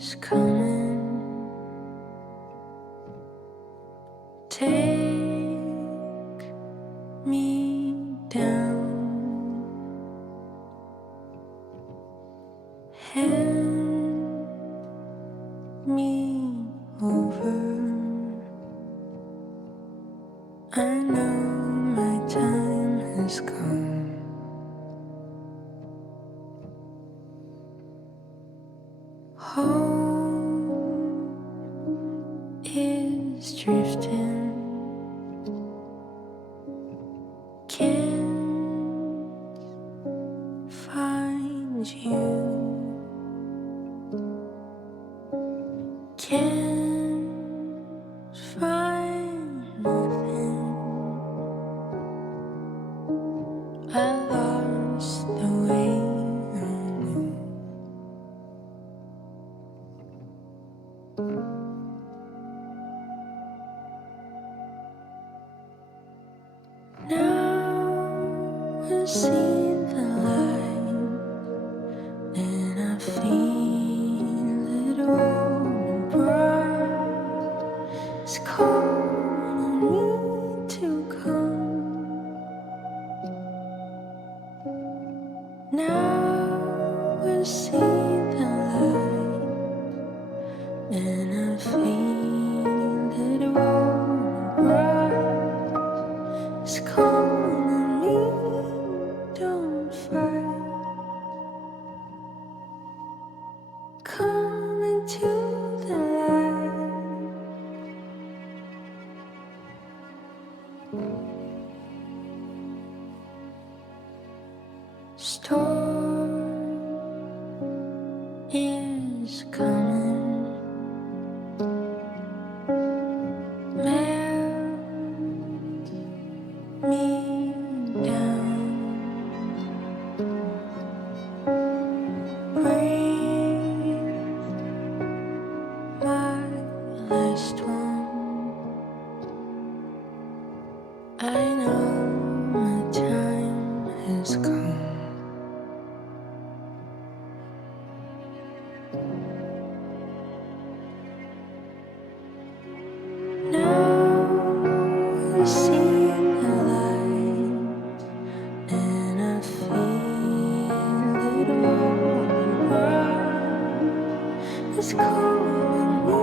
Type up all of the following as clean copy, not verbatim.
is coming. Take me down. Hand me over. I know my time has come. Home is drifting. Can't find you. Can't find nothing. I lost the way I knew. Now I see the light and I feel it warm and bright. It's calling me to come. Now I see the light and I feel it warm and bright. It's calling me, don't fight. Come into the light. Storm is coming. Melt me down. Break my last one. I know my time has come. Now I see the light and I feel it warm and bright. It's calling me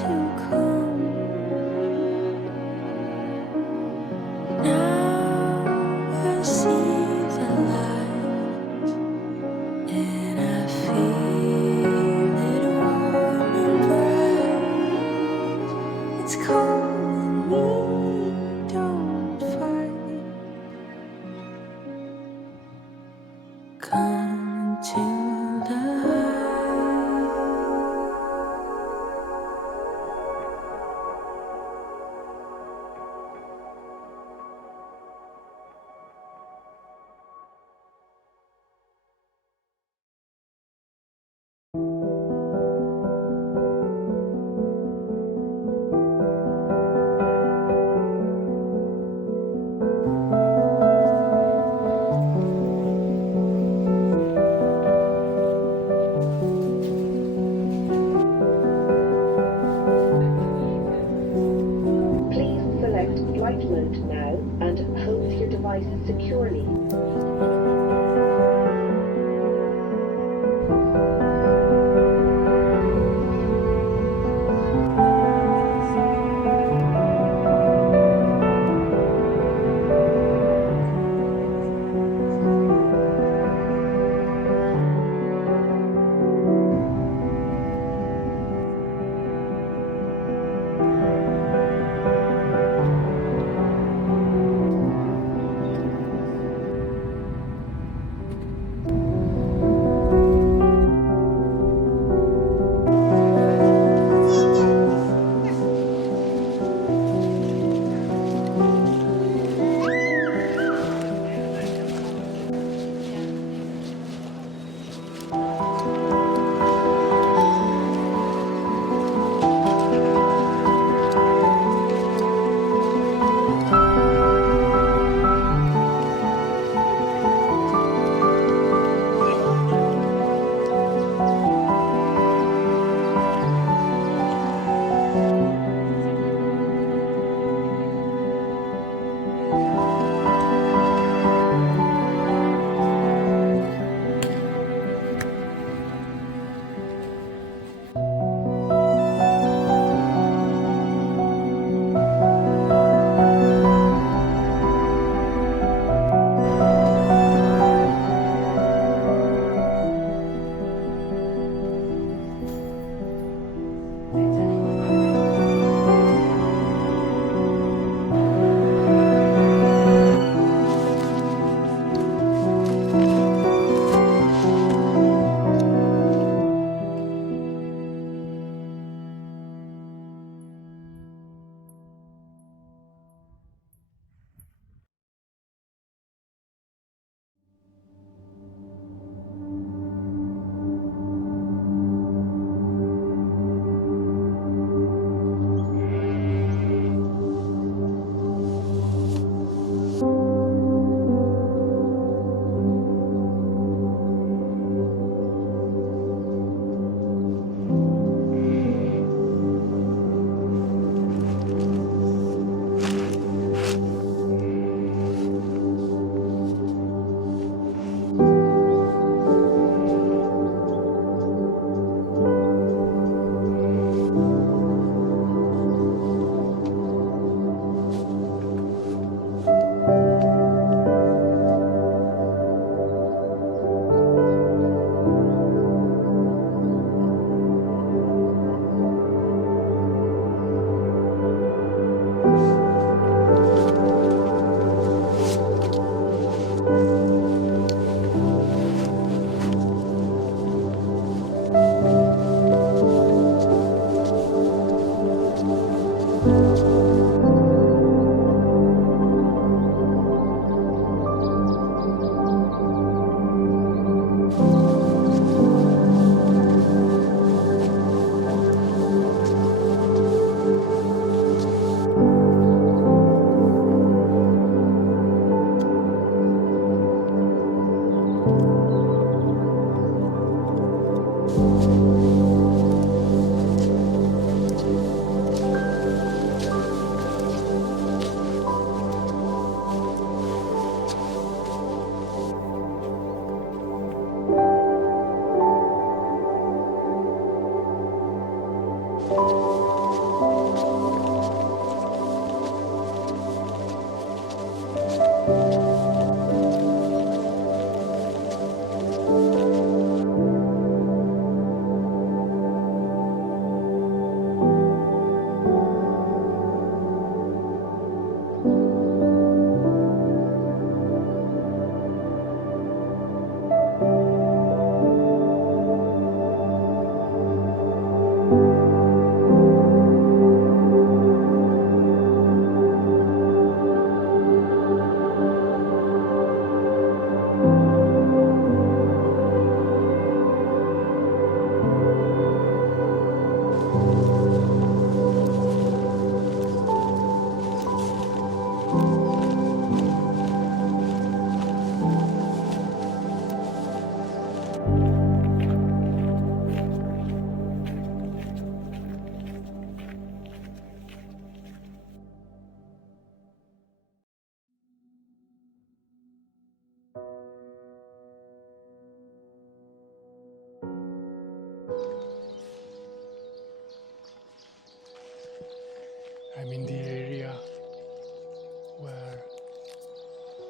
to come. Now I see the light and I feel it warm and bright. It's calling me, don't fight. Come to the Please select flight mode now and hold your device securely.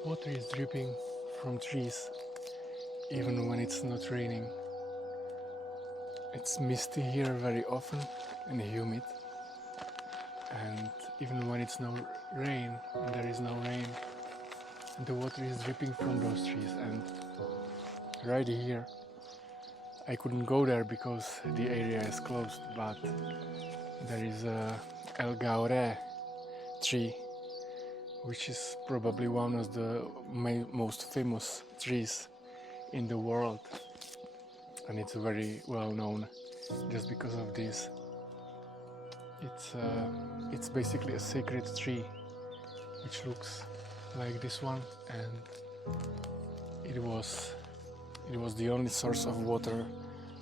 Water is dripping from trees even when it's not raining. It's misty here very often and humid, and even when it's no rain, and there is no rain, the water is dripping from those trees. And right here, I couldn't go there because the area is closed, but there is a El Gaure tree, which is probably one of the most famous trees in the world, and it's very well known just because of this. It's basically a sacred tree which looks like this one, and it was the only source of water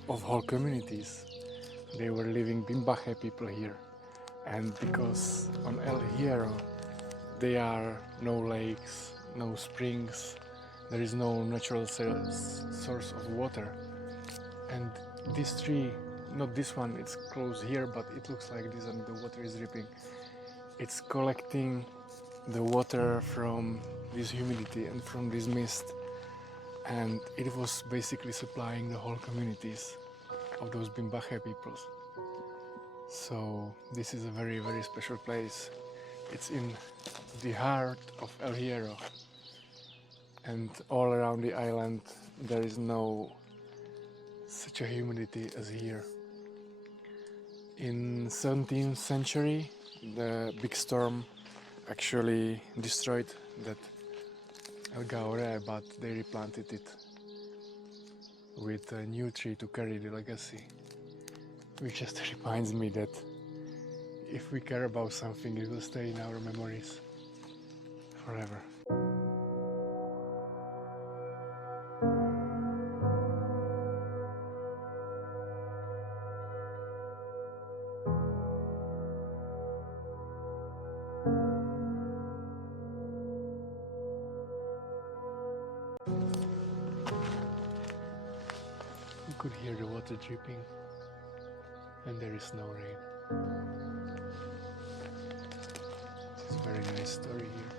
of whole communities. They were living Bimbache people here, and because on El Hierro there are no lakes, no springs, there is no natural source of water, and this tree, not this one, it's close here, but it looks like this and the water is dripping. It's collecting the water from this humidity and from this mist, and it was basically supplying the whole communities of those Bimbache peoples. So this is a very, very special place. It's in the heart of El Hierro, and all around the island there is no such a humidity as here. In 17th century, the big storm actually destroyed that El Gaure, but they replanted it with a new tree to carry the legacy, which just reminds me that if we care about something, it will stay in our memories forever. You could hear the water dripping, and there is no rain. It's a very nice story here.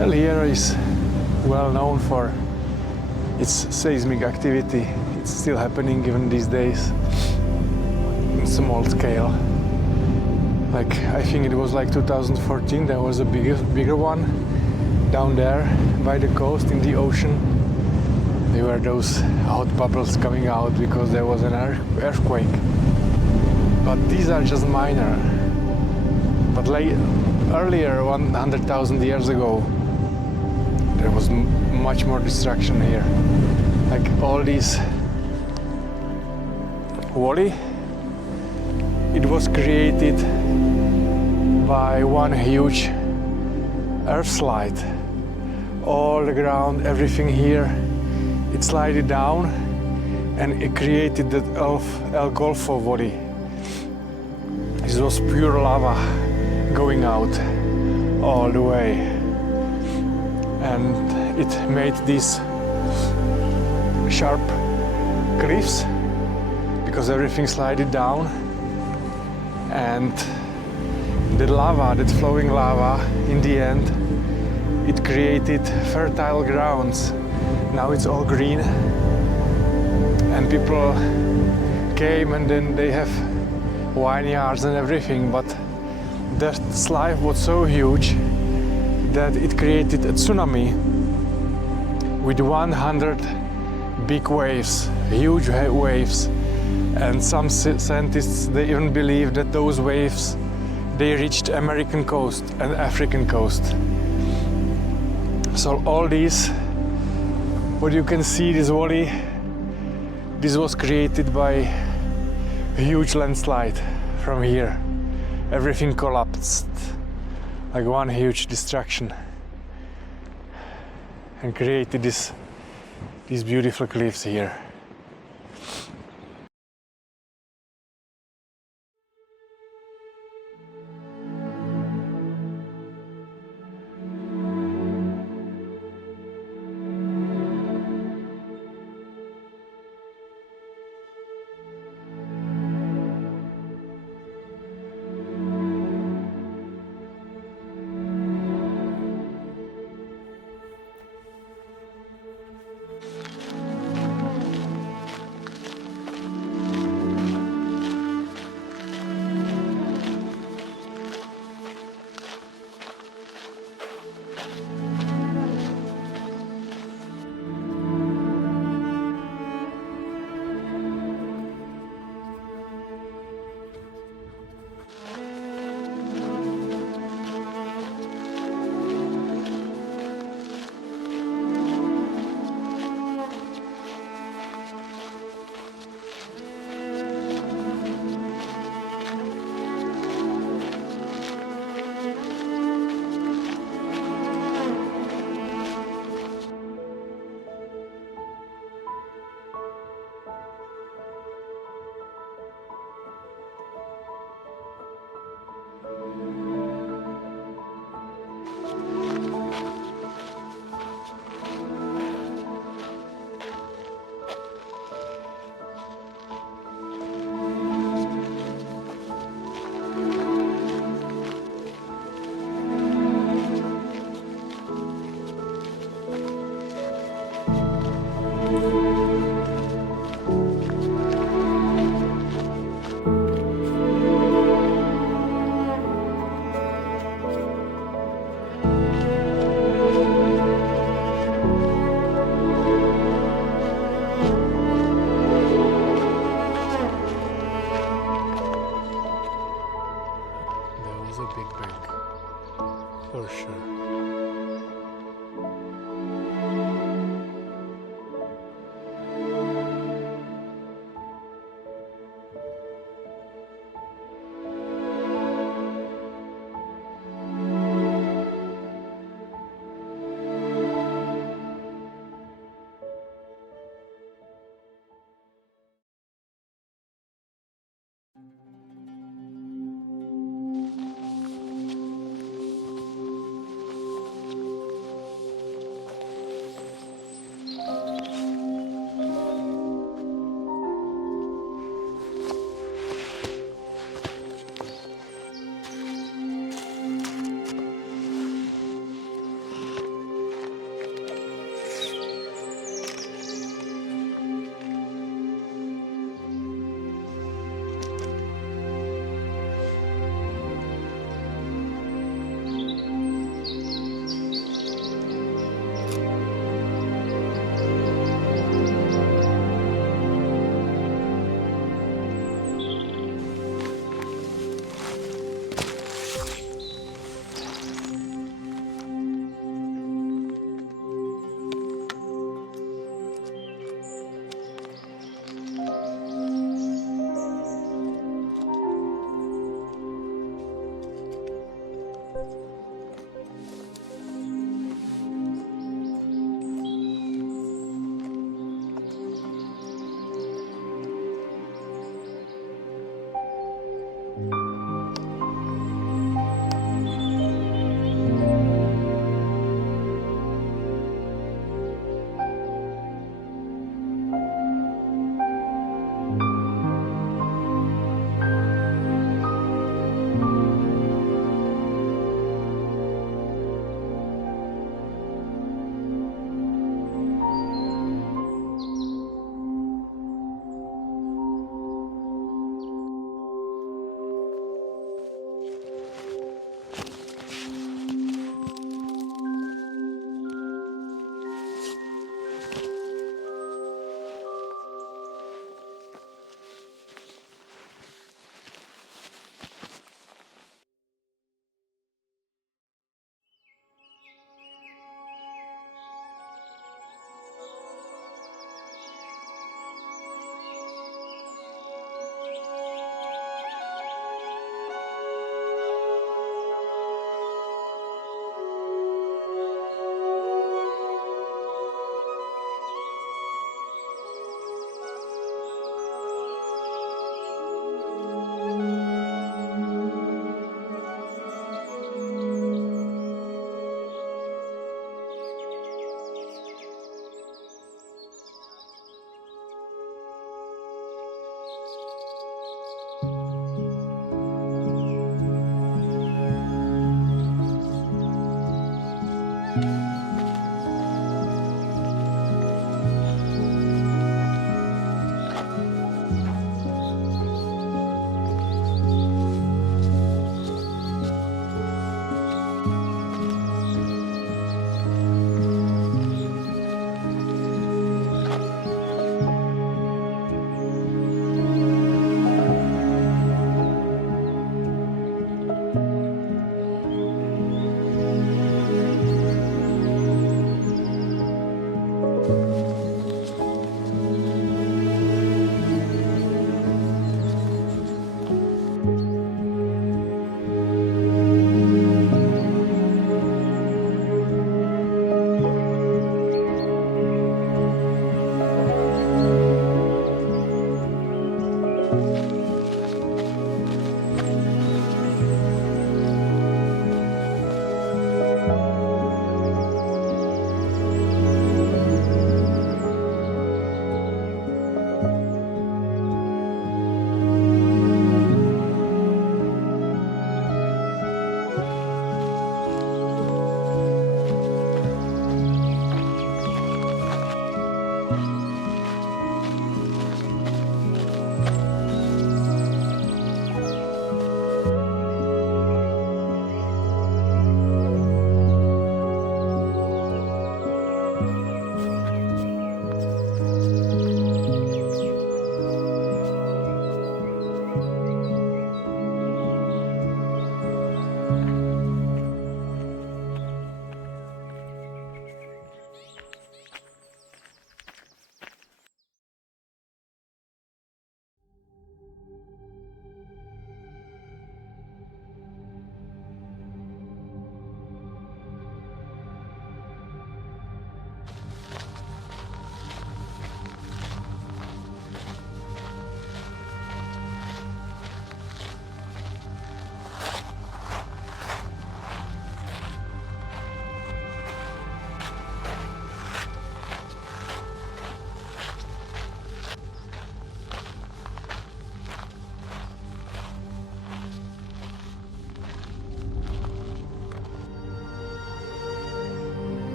Well, Hierro is well known for its seismic activity. It's still happening even these days in small scale. Like, I think it was like 2014, there was a bigger one down there by the coast in the ocean. There were those hot bubbles coming out because there was an earthquake. But these are just minor. But like earlier, 100,000 years ago, there was much more destruction here. Like all these valley, it was created by one huge earth slide. All the ground, everything here, it slided down and it created the El Golfo valley. This was pure lava going out all the way. And it made these sharp cliffs because everything slided down, and the lava, that flowing lava, in the end it created fertile grounds. Now it's all green and people came and then they have vineyards and everything, but that slide was so huge that it created a tsunami with 100 big waves, huge waves. And some scientists, they even believe that those waves, they reached American coast and African coast. So all these, what you can see, this valley, this was created by a huge landslide from here. Everything collapsed, like one huge destruction, and created these beautiful cliffs here. for sure.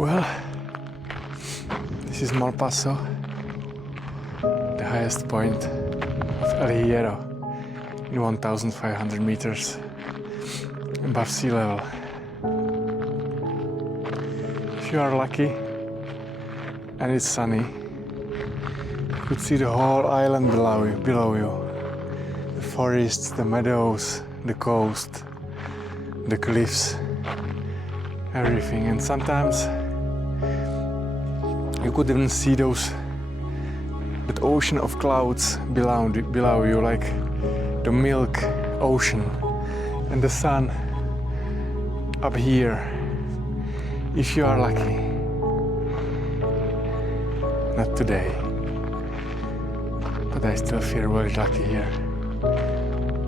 Well, this is Malpaso, the highest point of El Hierro, in 1,500 meters above sea level. If you are lucky and it's sunny, you could see the whole island below you. The forests, the meadows, the coast, the cliffs, everything. And sometimes you could even see that ocean of clouds below you, like the milk ocean, and the sun up here, if you are lucky. Not today, but I still feel very lucky here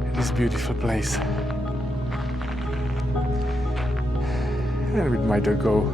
in this beautiful place. And with my doggo.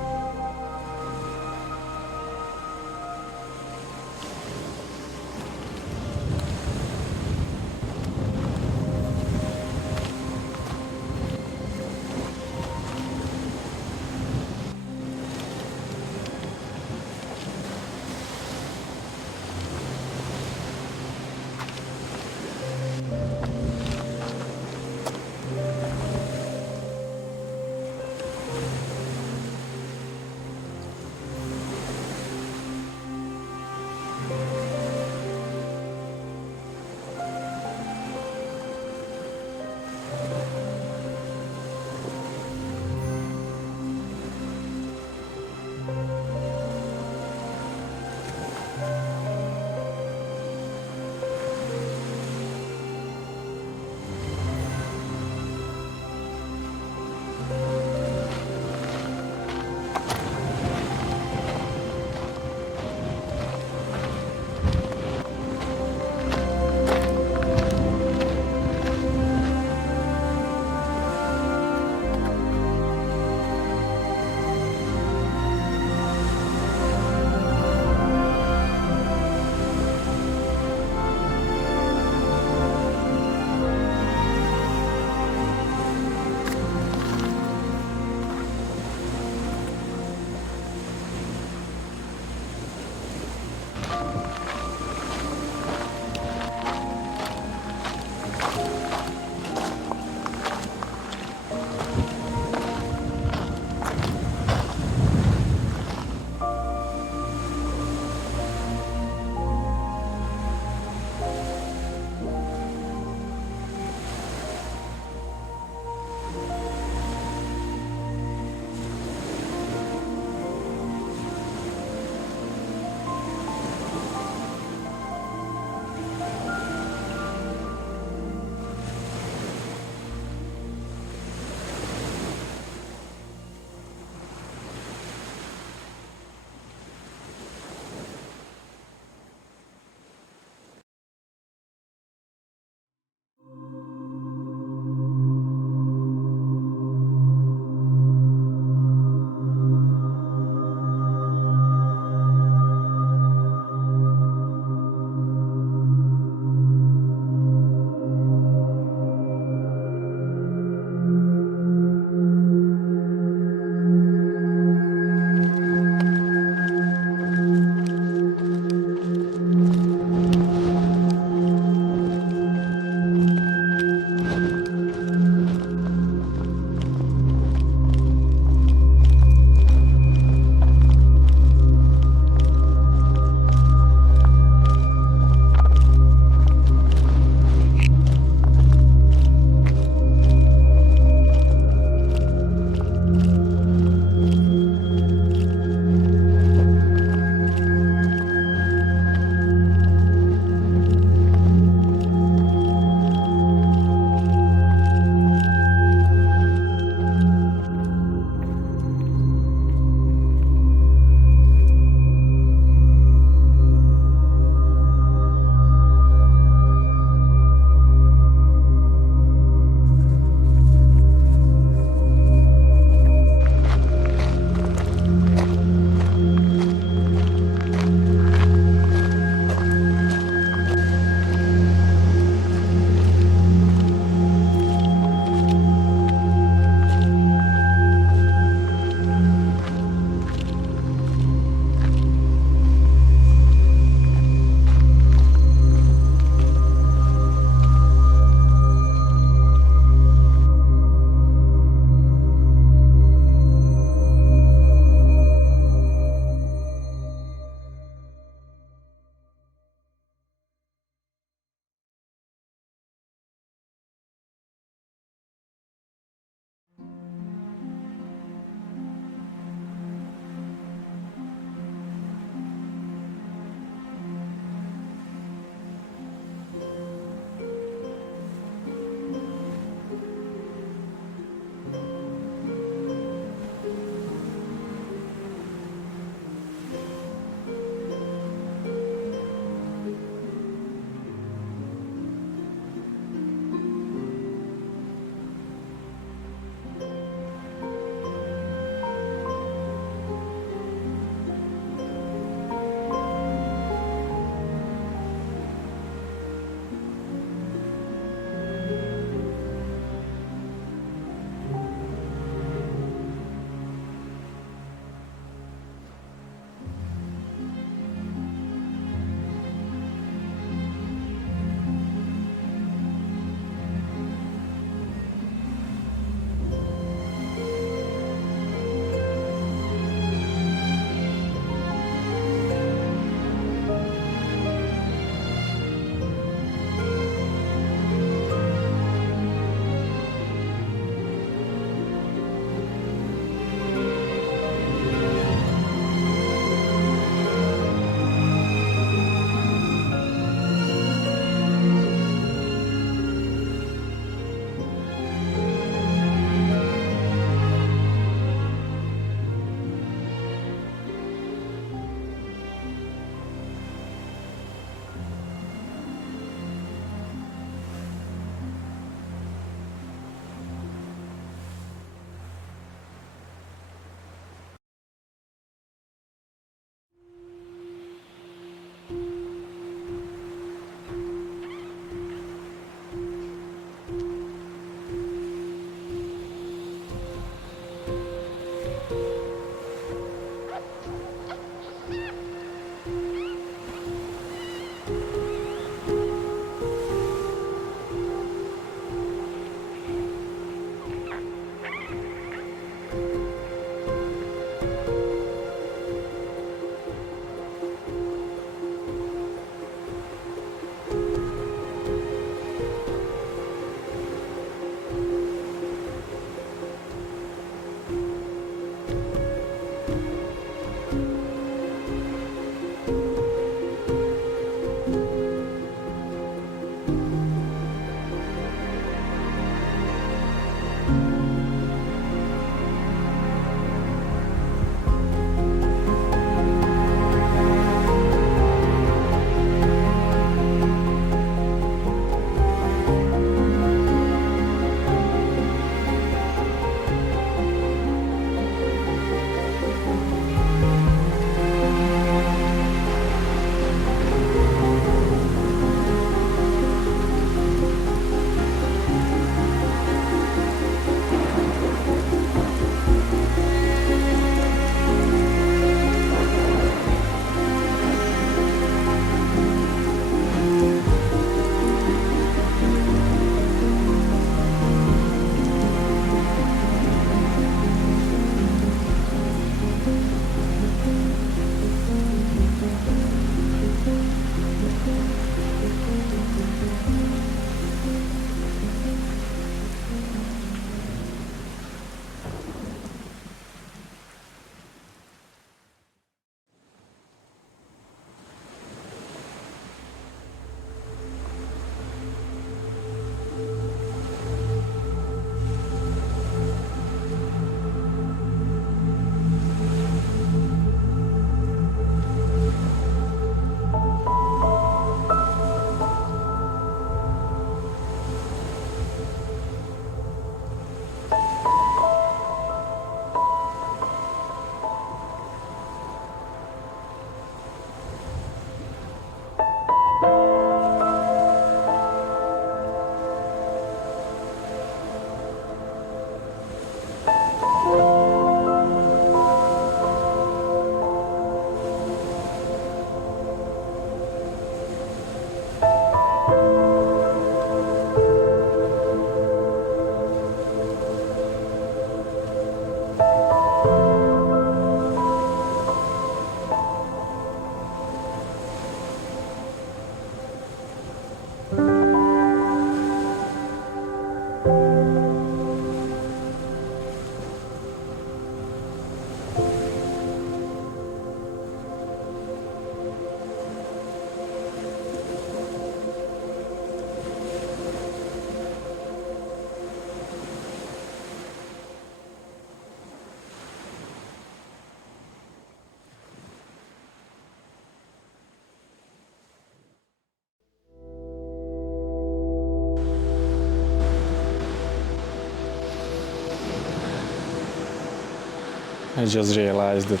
I just realized that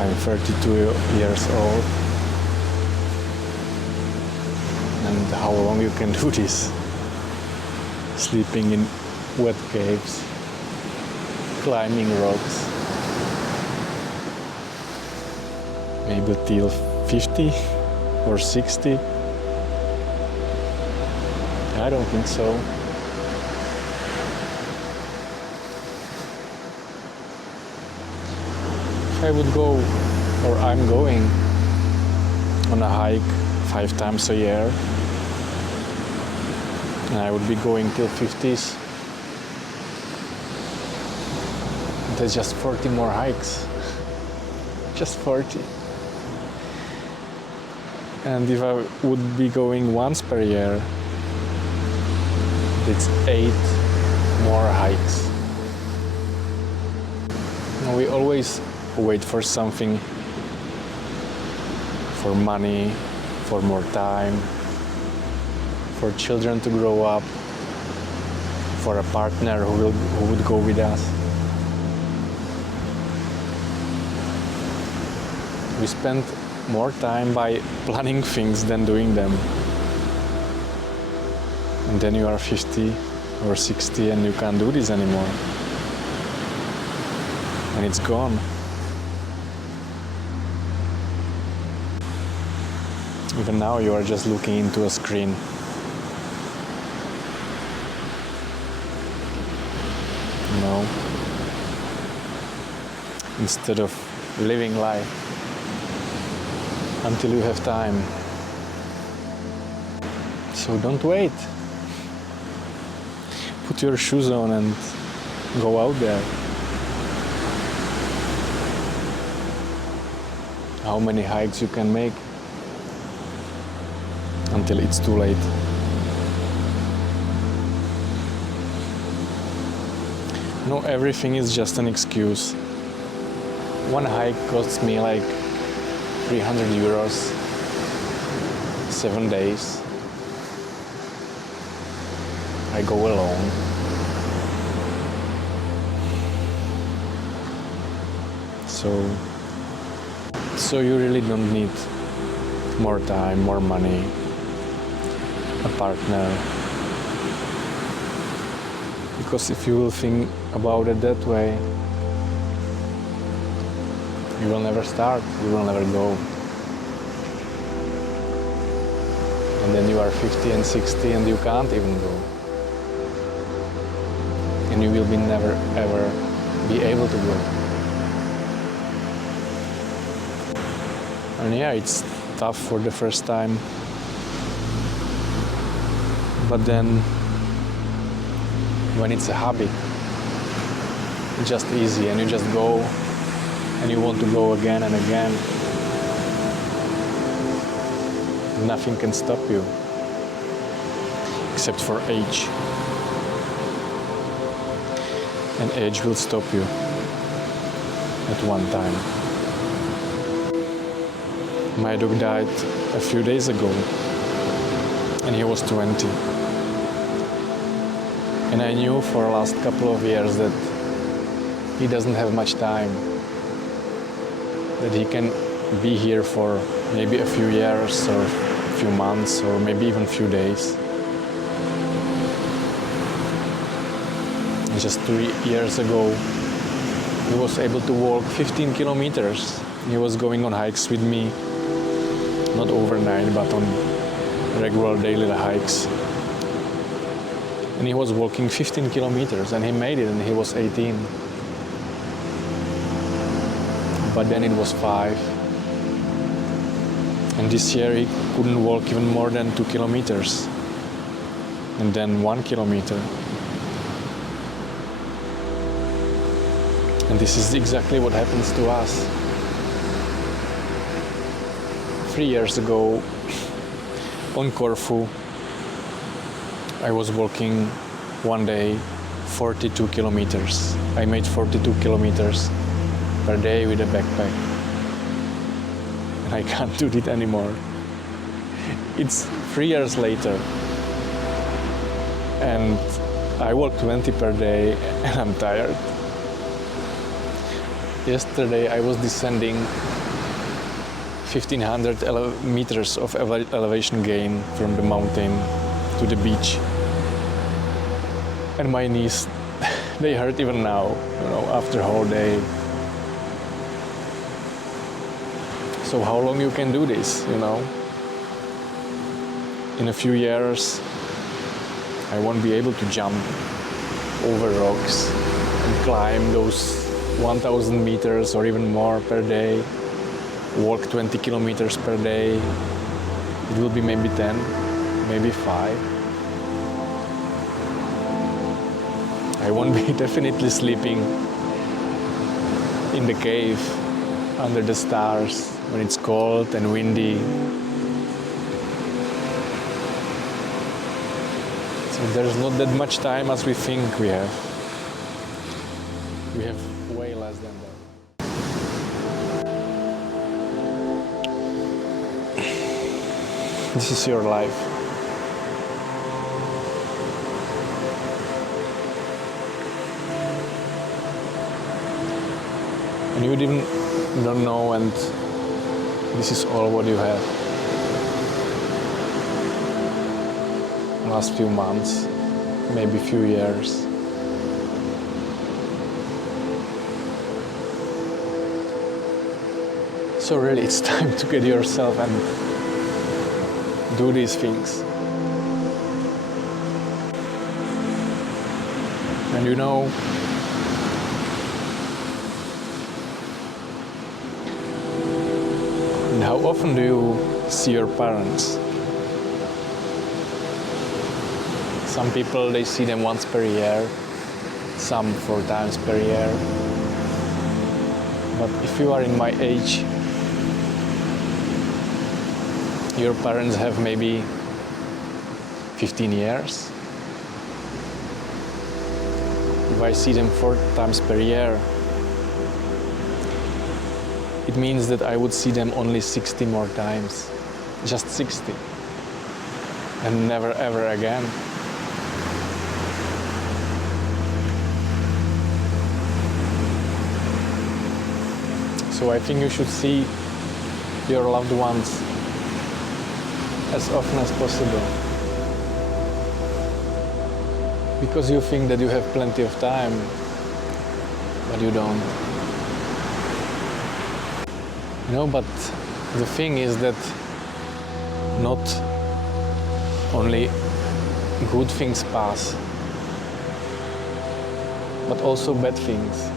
I'm 32 years old. And how long you can do this? Sleeping in wet caves, climbing rocks. Maybe till 50 or 60. I don't think so. If I would go, or I'm going, on a hike 5 times a year, and I would be going till 50s, that's just 40 more hikes. Just 40. And if I would be going once per year, it's 8 more hikes. And we always wait for something, for money, for more time, for children to grow up, for a partner who would go with us. We spend more time by planning things than doing them. And then you are 50 or 60 and you can't do this anymore. And it's gone. Even now you are just looking into a screen. No. Instead of living life until you have time. So don't wait. Put your shoes on and go out there. How many hikes you can make until it's too late. No, everything is just an excuse. One hike costs me like 300 euros, 7 days. I go alone. So you really don't need more time, more money, a partner. Because if you will think about it that way, you will never start, you will never go. And then you are 50 and 60 and you can't even go. And you will be never ever be able to go. And yeah, it's tough for the first time. But then when it's a hobby, it's just easy and you just go and you want to go again and again. Nothing can stop you except for age. And age will stop you at one time. My dog died a few days ago and he was 20. And I knew for the last couple of years that he doesn't have much time, that he can be here for maybe a few years or a few months or maybe even a few days. And just 2 years ago, he was able to walk 15 kilometers. He was going on hikes with me, not overnight, but on regular daily hikes. And he was walking 15 kilometers and he made it and he was 18. But then it was 5. And this year he couldn't walk even more than 2 kilometers. And then 1 kilometer. And this is exactly what happens to us. 3 years ago, on Corfu, I was walking one day 42 kilometers. I made 42 kilometers per day with a backpack. And I can't do it anymore. It's 3 years later. And I walk 20 per day and I'm tired. Yesterday I was descending 1500 meters of elevation gain from the mountain to the beach. And my knees, they hurt even now, you know, after a whole day. So how long you can do this, you know? In a few years, I won't be able to jump over rocks and climb those 1000 meters or even more per day, walk 20 kilometers per day. It will be maybe 10, maybe 5. I won't be definitely sleeping in the cave under the stars when it's cold and windy. So there's not that much time as we think we have. We have way less than that. This is your life. And you even don't know, and this is all what you have. Last few months, maybe few years. So really it's time to get yourself and do these things. And you know, and how often do you see your parents? Some people, they see them once per year, some 4 times per year. But if you are in my age, your parents have maybe 15 years. If I see them 4 times per year, it means that I would see them only 60 more times, just 60, and never ever again. So I think you should see your loved ones as often as possible. Because you think that you have plenty of time, but you don't. You know, but the thing is that not only good things pass, but also bad things.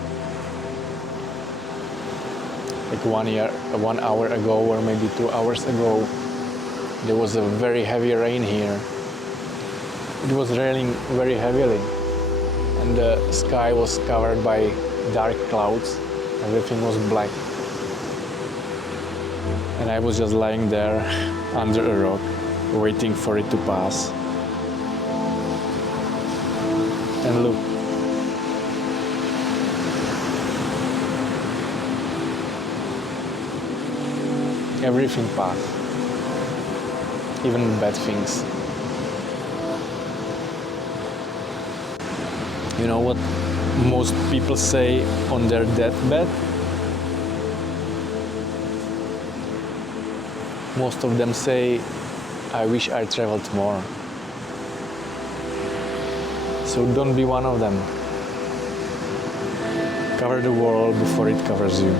Like 1 hour ago, or maybe 2 hours ago, there was a very heavy rain here. It was raining very heavily, and the sky was covered by dark clouds. Everything was black. And I was just lying there under a rock, waiting for it to pass. And look. Everything passed. Even bad things. You know what most people say on their deathbed? Most of them say, I wish I traveled more. So don't be one of them. Cover the world before it covers you.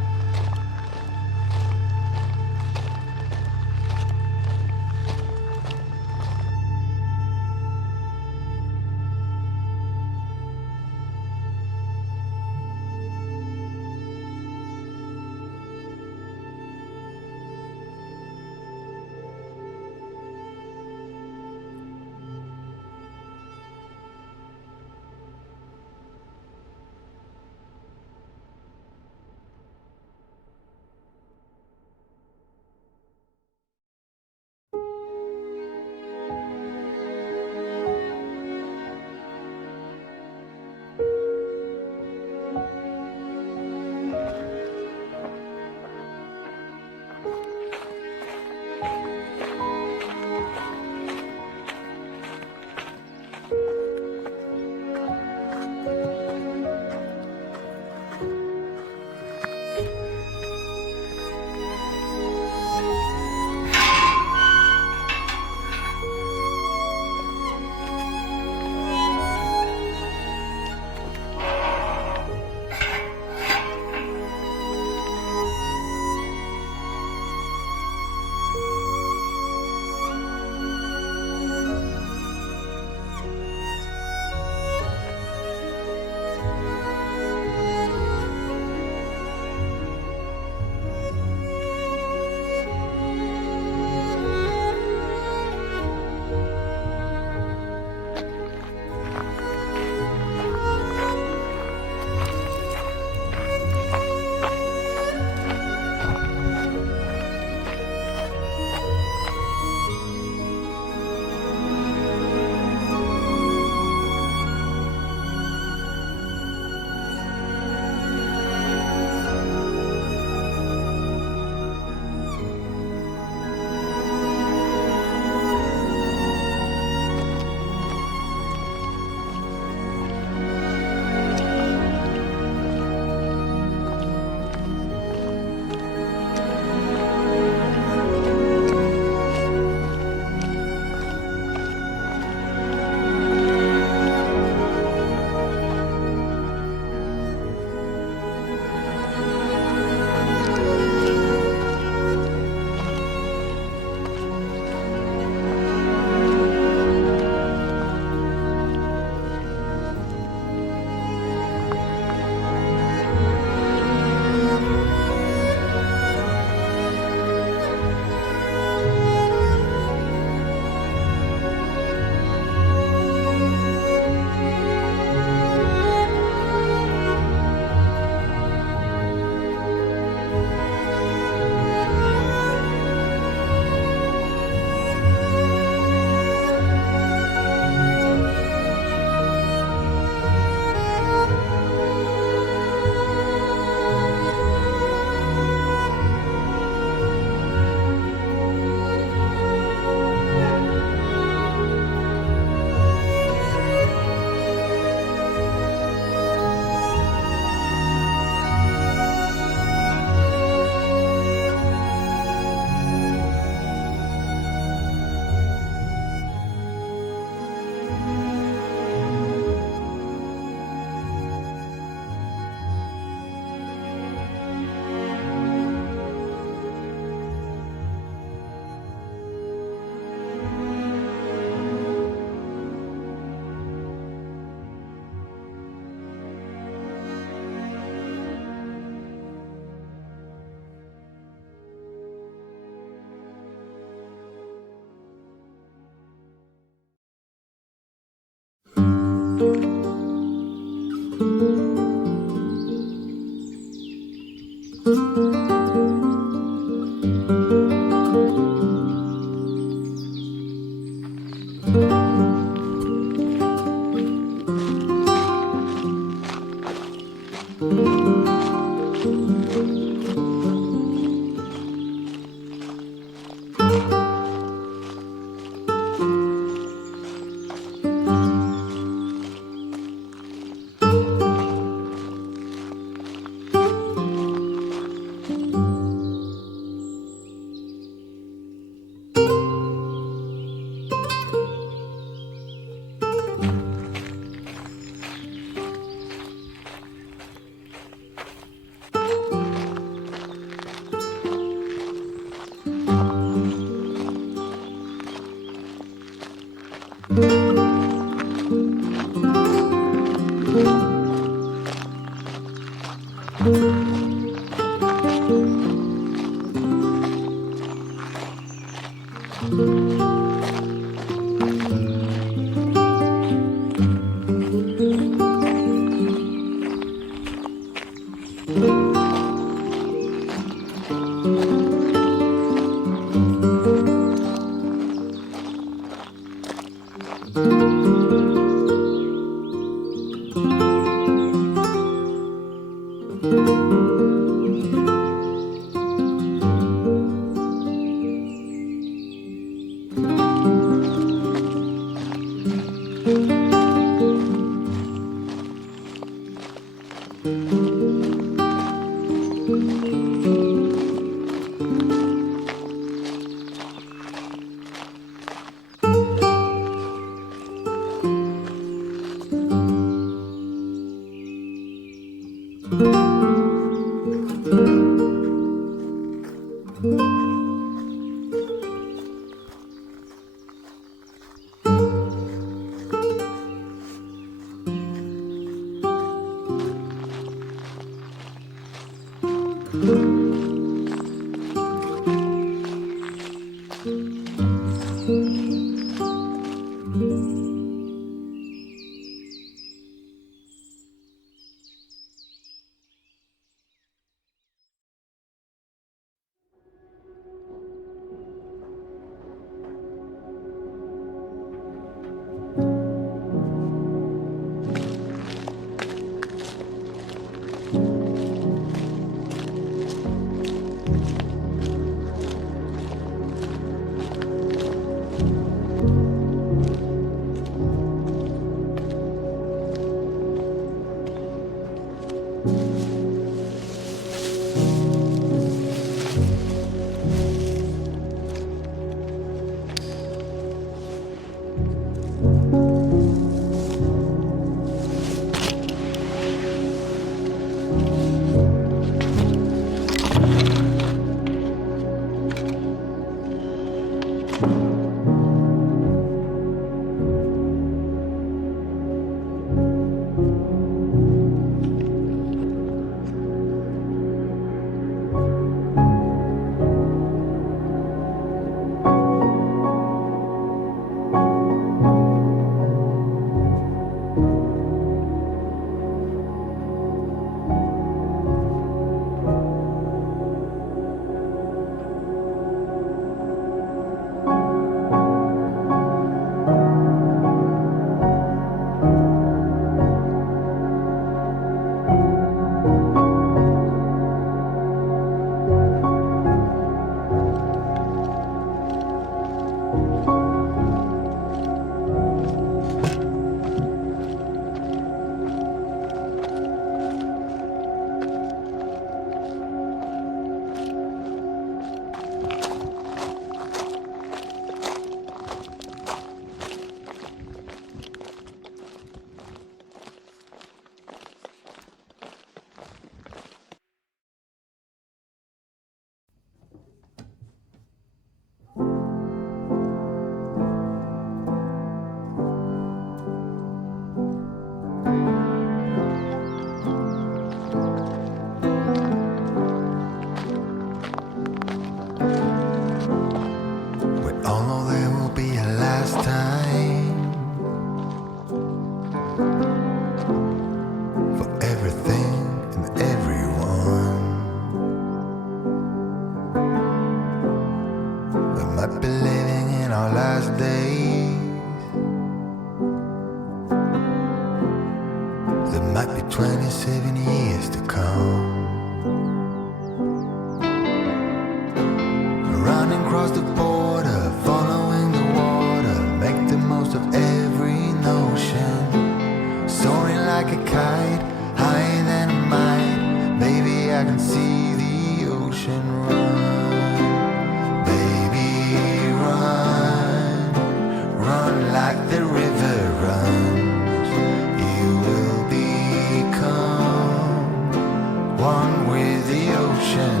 one with the ocean.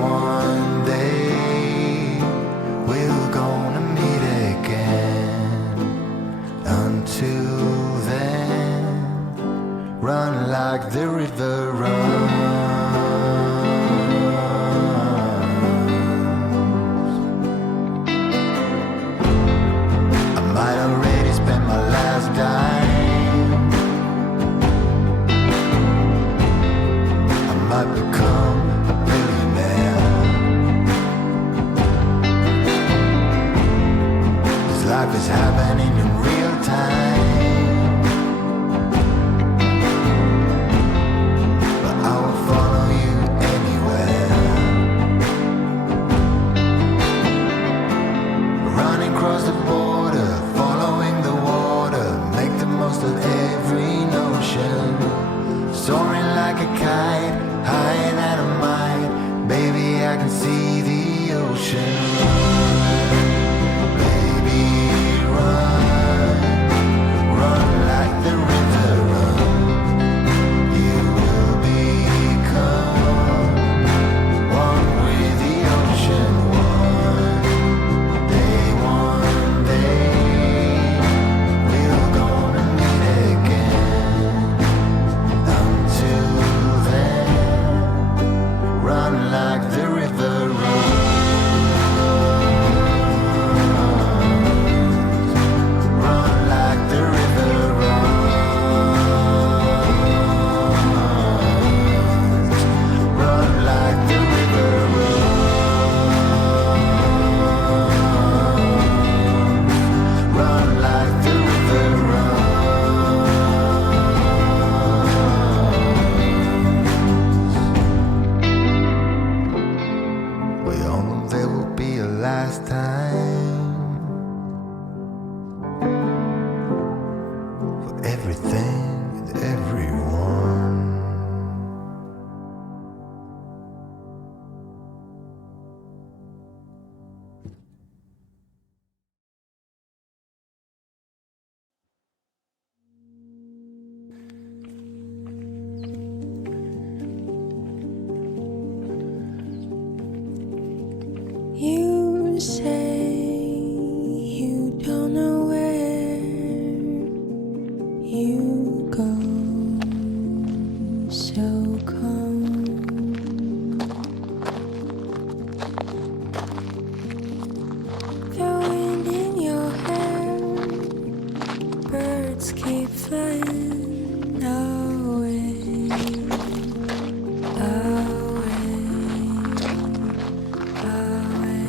One day we're gonna meet again. Until then, run like the river runs. I might already spend my last dime. I might become a billionaire. This life is happening in real time. But I will follow you anywhere. Running across the border, following the water, make the most of every notion. Soaring like a kite, higher than a mite. Baby, I can see the ocean. Baby, run, run like the river runs. You will become one with the ocean. One day we're gonna meet again. Until then, run like the river runs. Run like the river runs. Run like the river runs. Run like the river runs. We all know there will be a last time for everything and everyone. You say you don't know where you go, so come. The wind in your hair, birds keep flying away, away, away.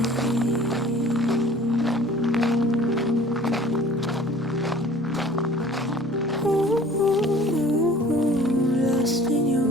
Ooh, lost in your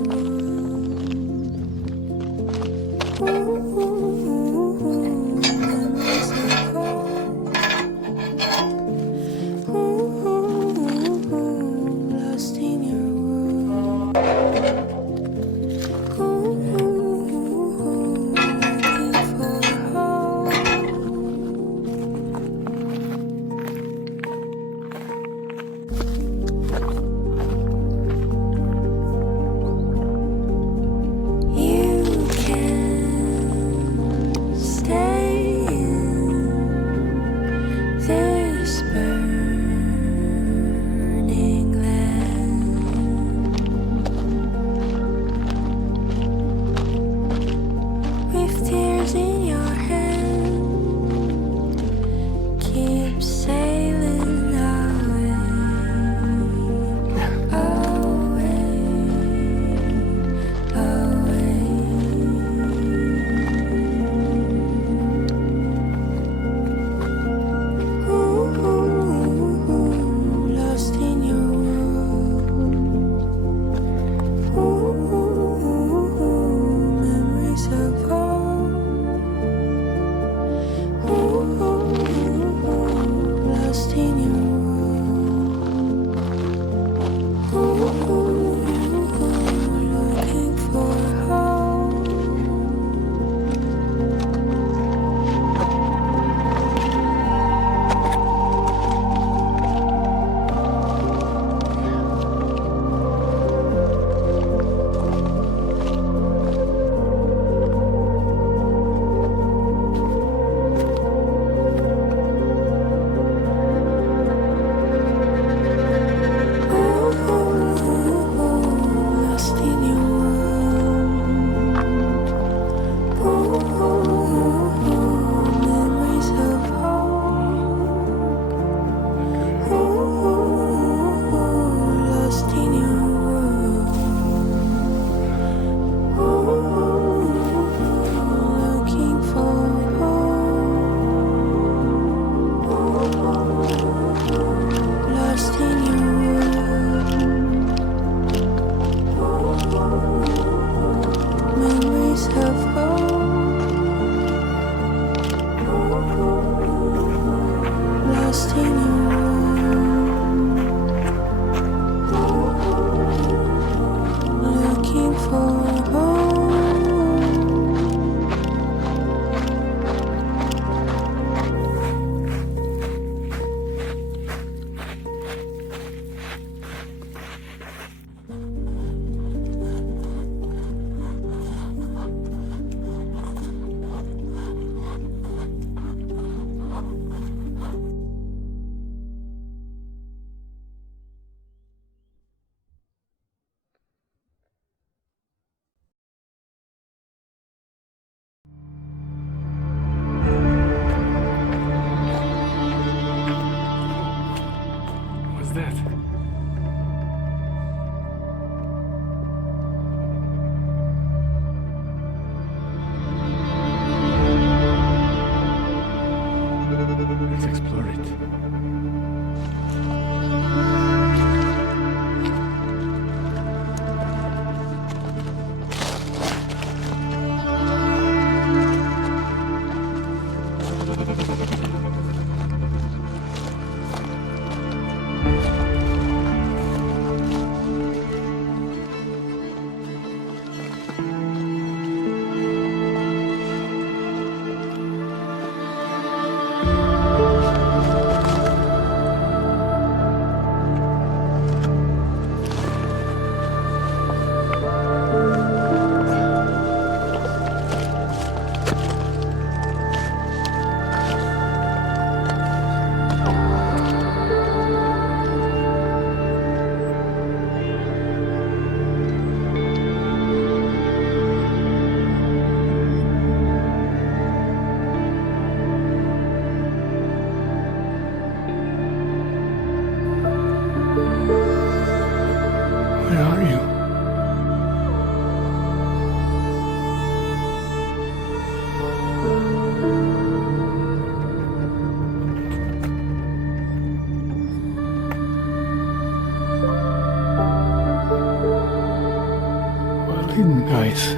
hidden, guys.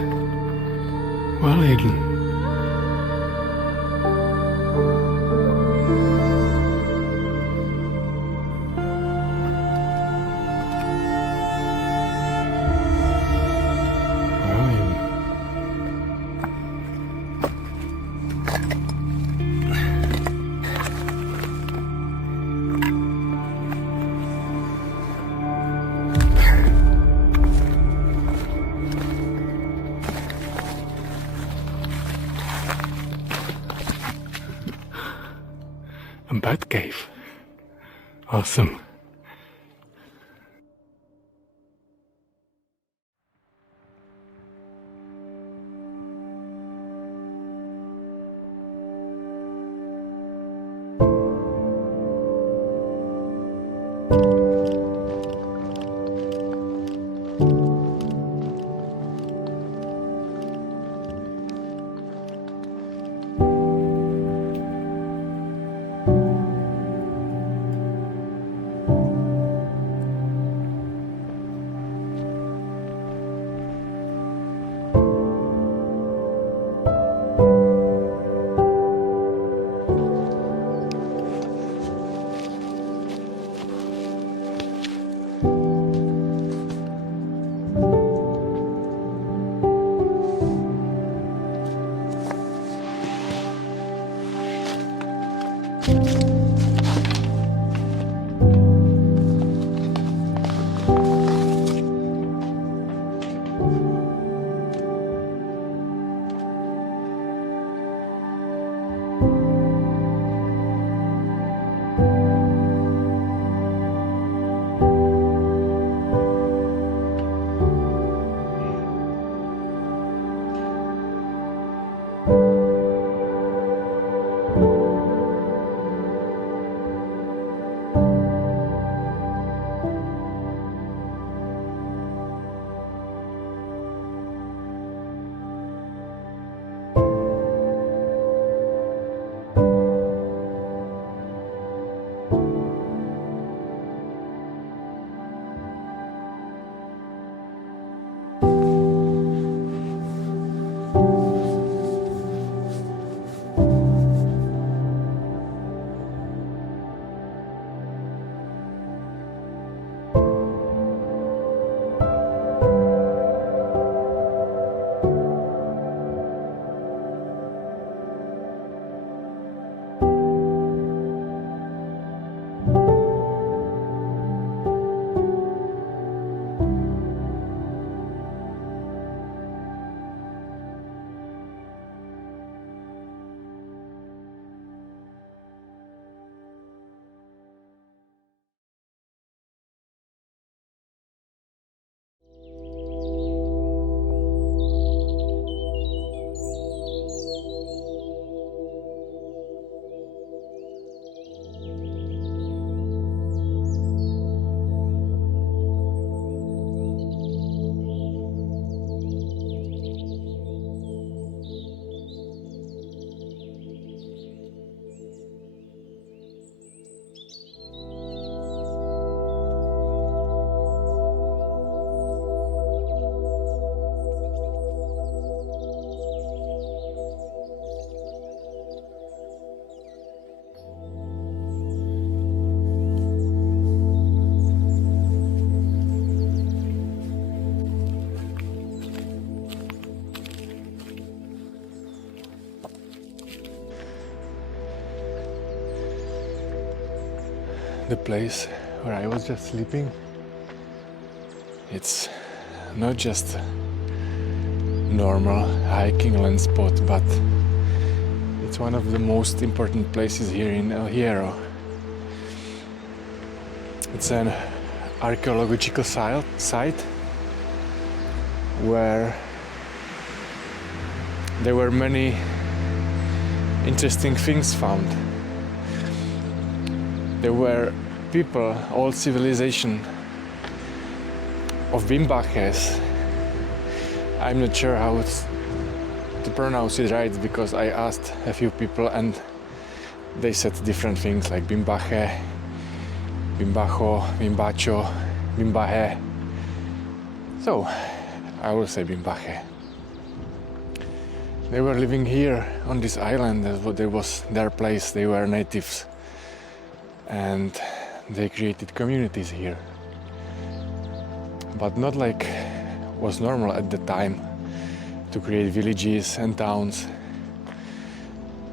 Well hidden. Well hidden. A bat cave. Awesome. The place where I was just sleeping, it's not just a normal hiking land spot, but it's one of the most important places here in Hierro. It's an archaeological site where there were many interesting things found. There were people, old civilization of Bimbaches. I'm not sure how to pronounce it right because I asked a few people and they said different things like Bimbache, Bimbacho, Bimbacho, Bimbahe. So I will say Bimbache. They were living here on this island. That was their place. They were natives, and they created communities here. But not like was normal at the time to create villages and towns.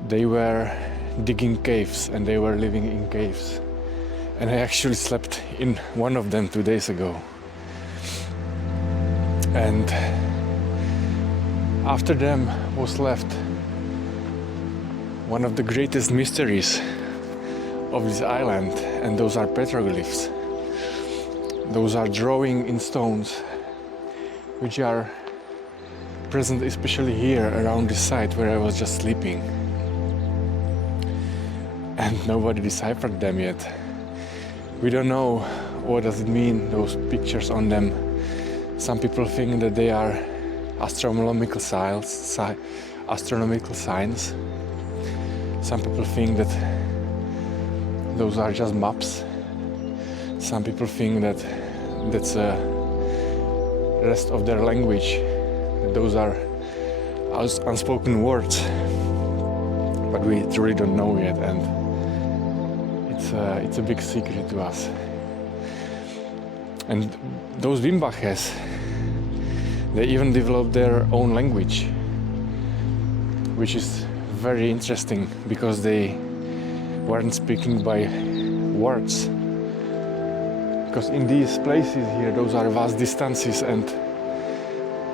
They were digging caves and they were living in caves. And I actually slept in one of them 2 days ago. And after them was left one of the greatest mysteries of this island, and those are petroglyphs. Those are drawing in stones which are present especially here around this site where I was just sleeping. And nobody deciphered them yet. We don't know what does it mean, those pictures on them. Some people think that they are astronomical signs. Some people think that those are just maps. Some people think that that's the rest of their language. Those are unspoken words. But we truly don't know yet, and it's a big secret to us. And those Bimbaches, they even developed their own language, which is very interesting because they weren't speaking by words. Because in these places here, those are vast distances and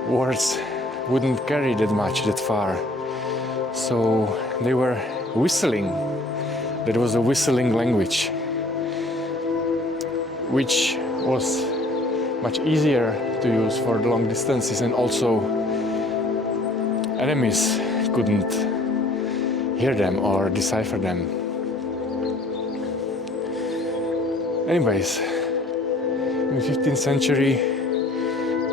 words wouldn't carry that much, that far. So they were whistling. That was a whistling language, which was much easier to use for the long distances, and also enemies couldn't hear them or decipher them. Anyways, in the 15th century,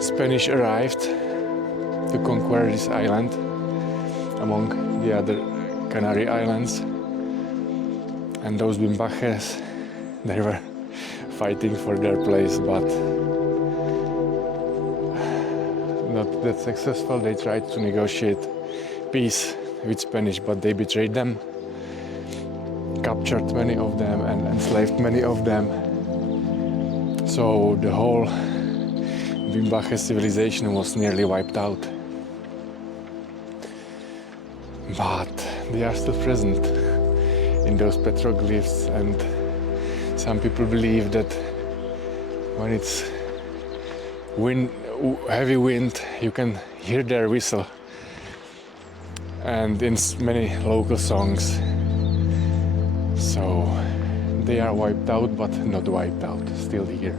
Spanish arrived to conquer this island among the other Canary Islands. And those Bimbaches, they were fighting for their place, but not that successful. They tried to negotiate peace with Spanish, but they betrayed them, captured many of them and enslaved many of them. So the whole Bimbache civilization was nearly wiped out. But they are still present in those petroglyphs, and some people believe that when it's heavy wind, you can hear their whistle. And in many local songs. So they are wiped out, but not wiped out, still here.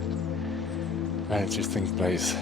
Very interesting place.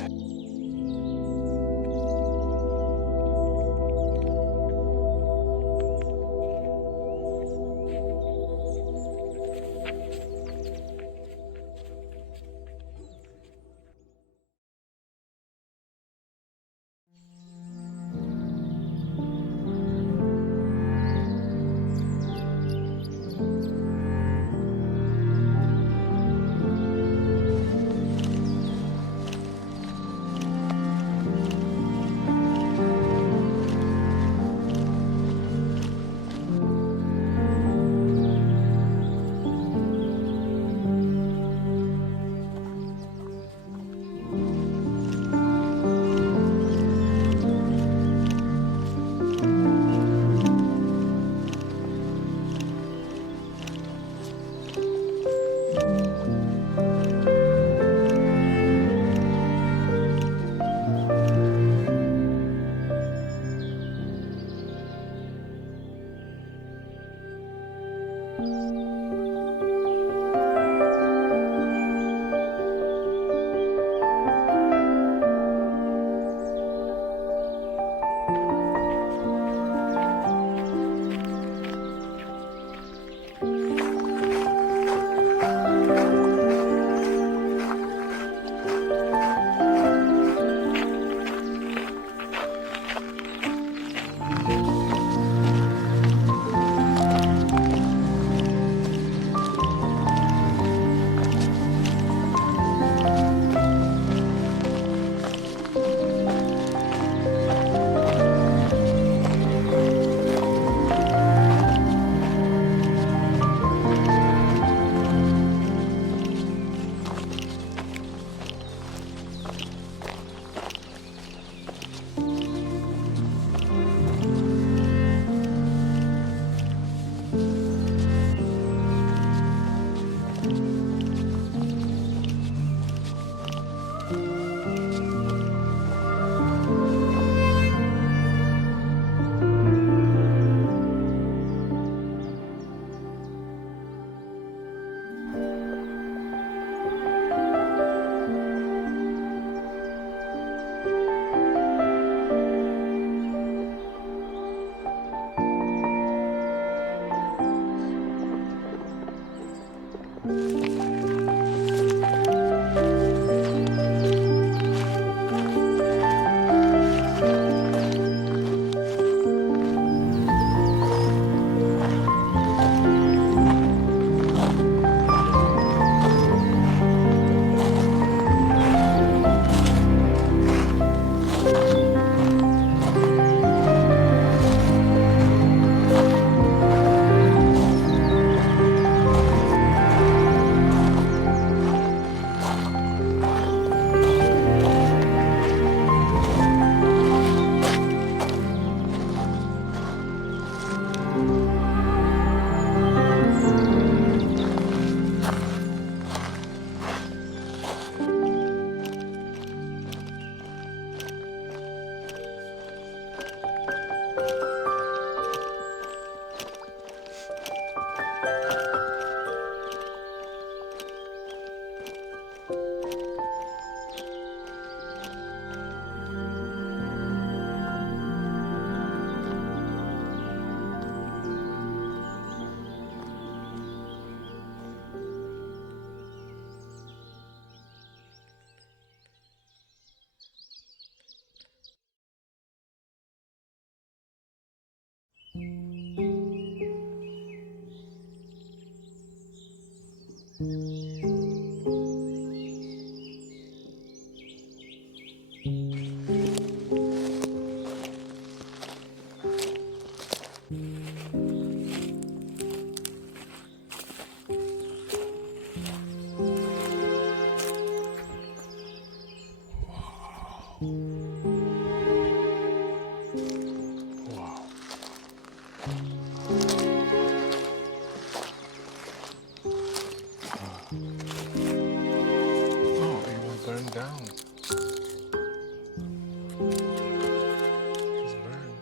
It's burned.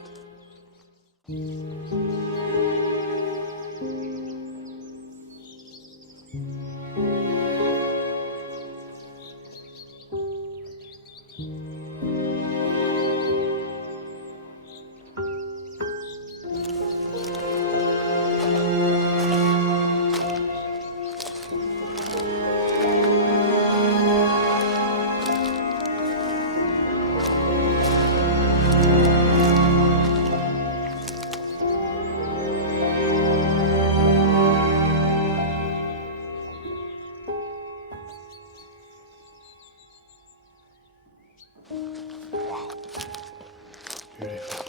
Beautiful.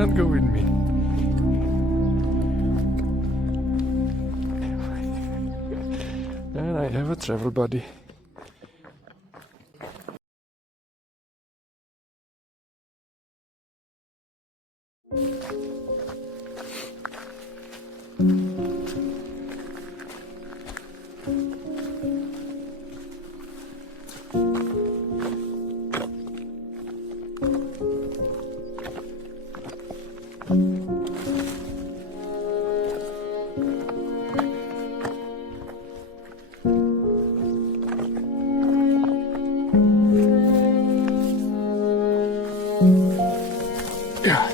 can't go with me. And I have a travel buddy. Yeah.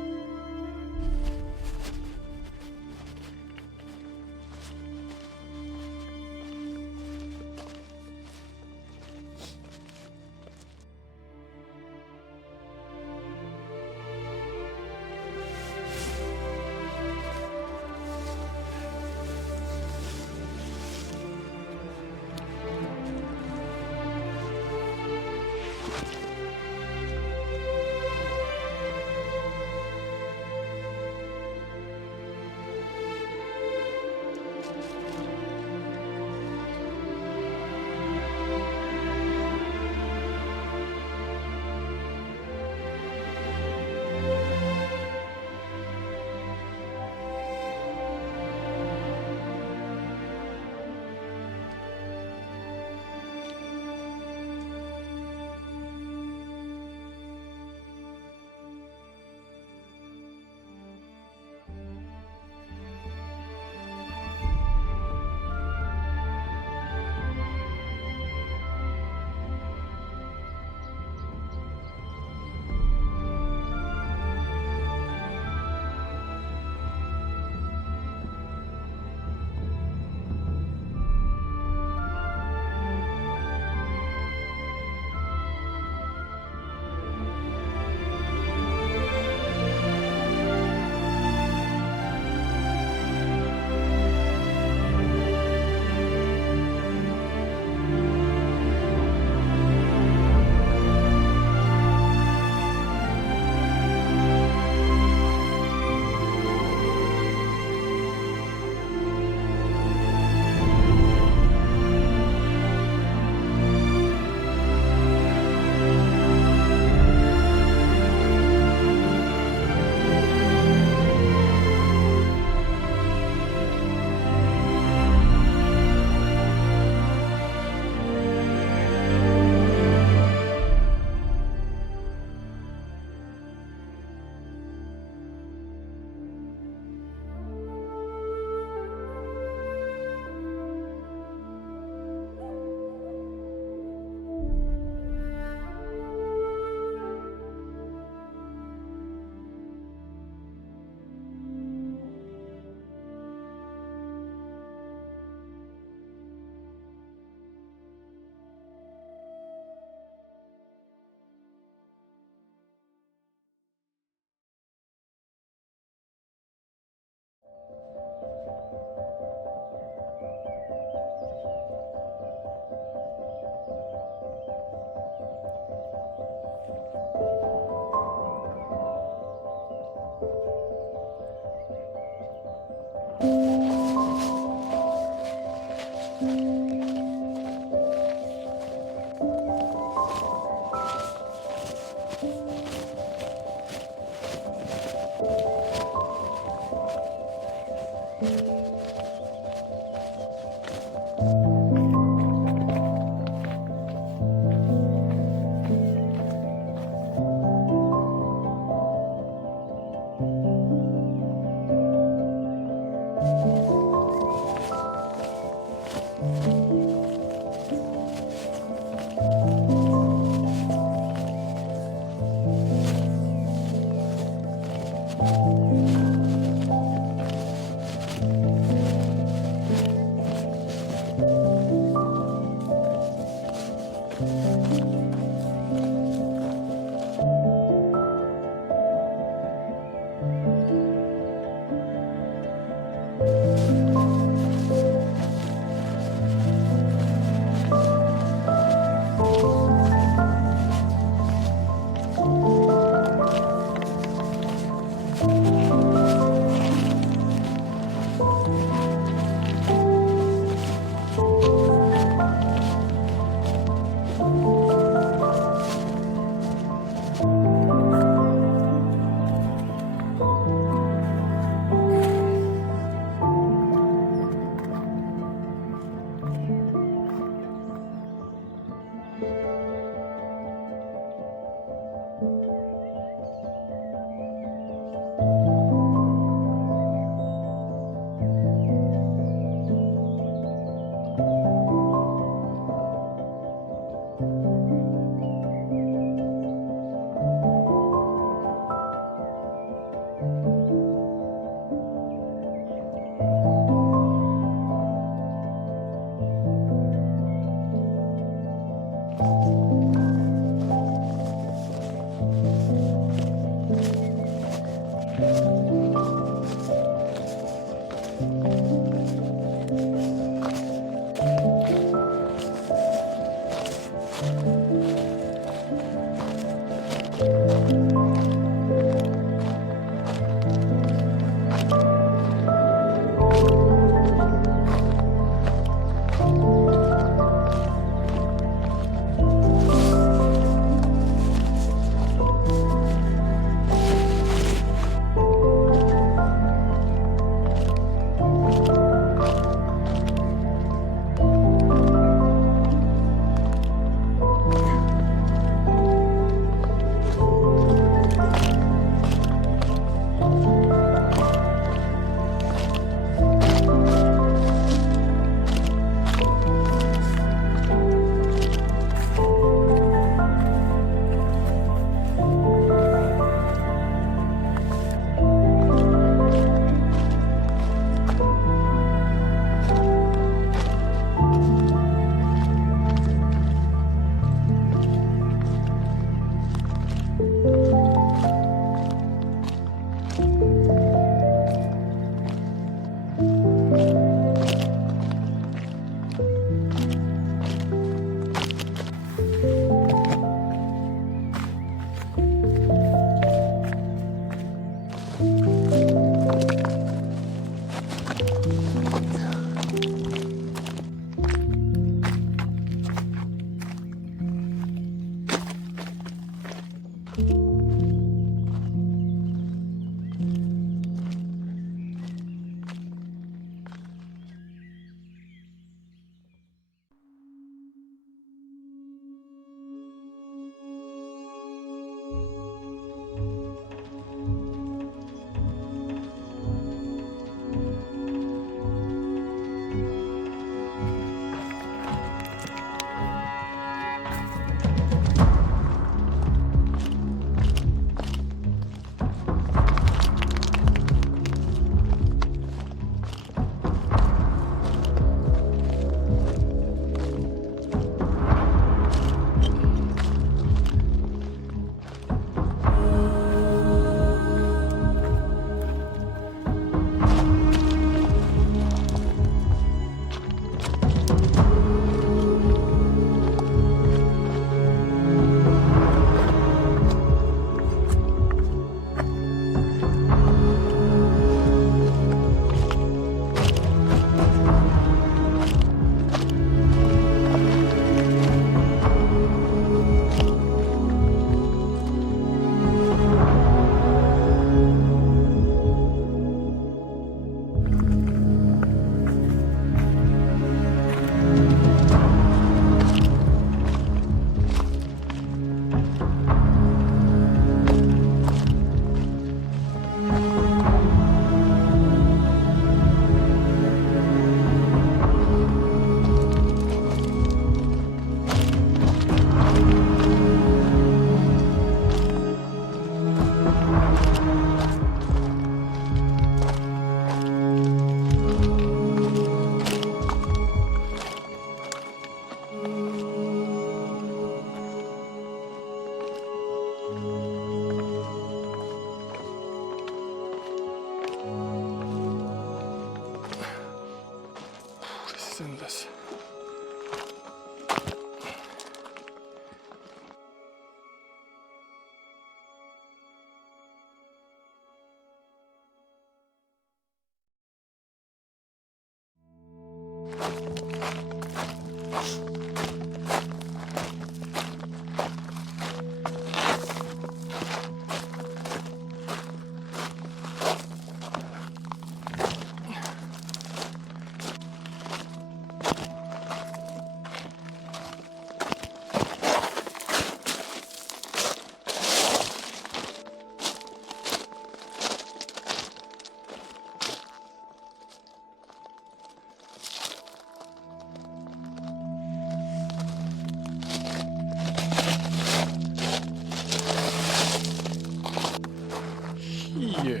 Shit.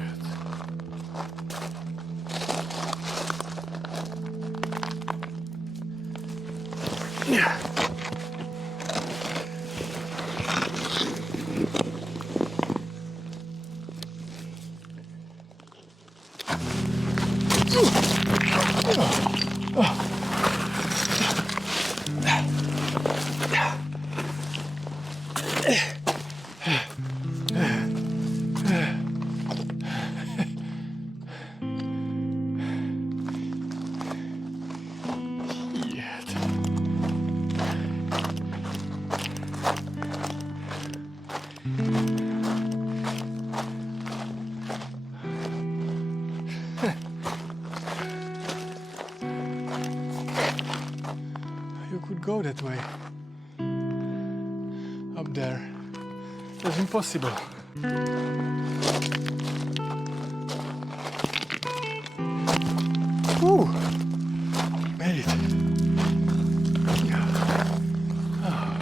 Yeah. You could go that way. Up there. That's impossible. Ooh! Made it. Yeah. Ah.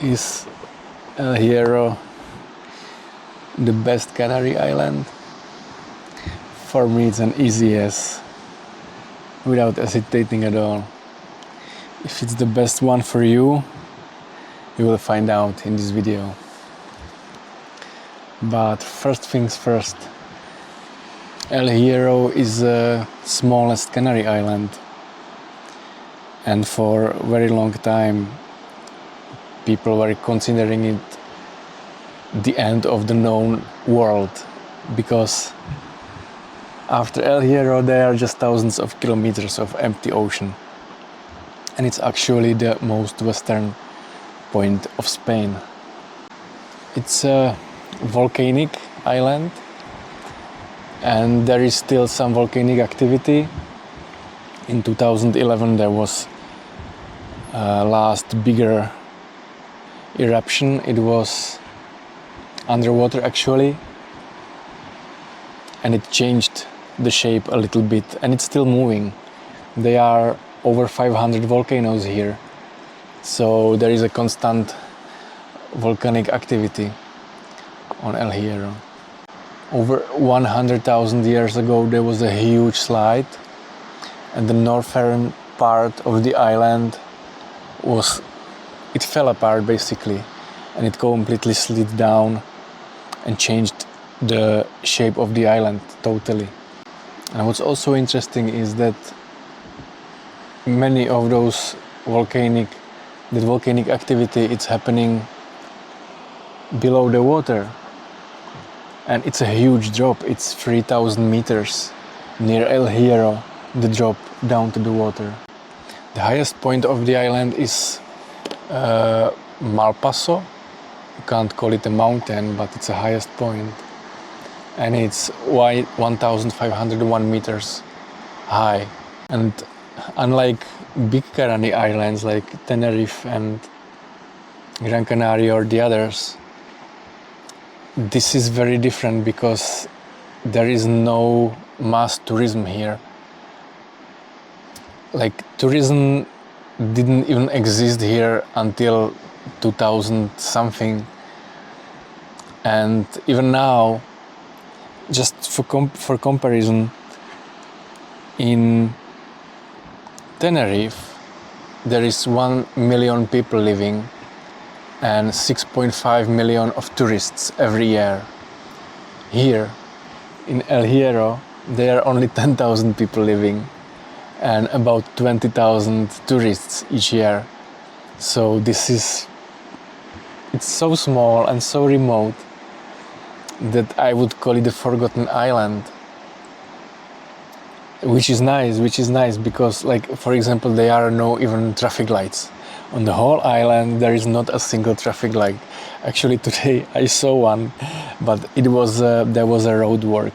Is El Hierro the best Canary island? For me it's an easy yes, without hesitating at all. If it's the best one for you, you will find out in this video. But first things first, El Hierro is the smallest Canary island, and for a very long time people were considering it the end of the known world, because after El Hierro there are just thousands of kilometers of empty ocean, and it's actually the most western point of Spain. It's a volcanic island, and there is still some volcanic activity. In 2011 there was last bigger eruption. It was underwater actually, and it changed the shape a little bit, and it's still moving. There are over 500 volcanoes here, so there is a constant volcanic activity on El Hierro. Over 100,000 years ago there was a huge slide, and the northern part of the island it fell apart basically, and it completely slid down and changed the shape of the island totally. And what's also interesting is that many of those volcanic activity, it's happening below the water, and it's a huge drop. It's 3,000 meters near El Hierro, the drop down to the water. The highest point of the island is Malpaso. You can't call it a mountain, but it's the highest point, and it's 1,501 meters high. And unlike big Canary islands like Tenerife and Gran Canaria or the others, this is very different because there is no mass tourism here. Like, tourism didn't even exist here until 2000 something, and even now, just for comparison, in Tenerife there is 1 million people living and 6.5 million of tourists every year. Here in El Hierro there are only 10,000 people living and about 20,000 tourists each year. So it's so small and so remote that I would call it a forgotten island, which is nice because, like, for example, there are no even traffic lights. On the whole island there is not a single traffic light. Actually today I saw one, but there was a road work,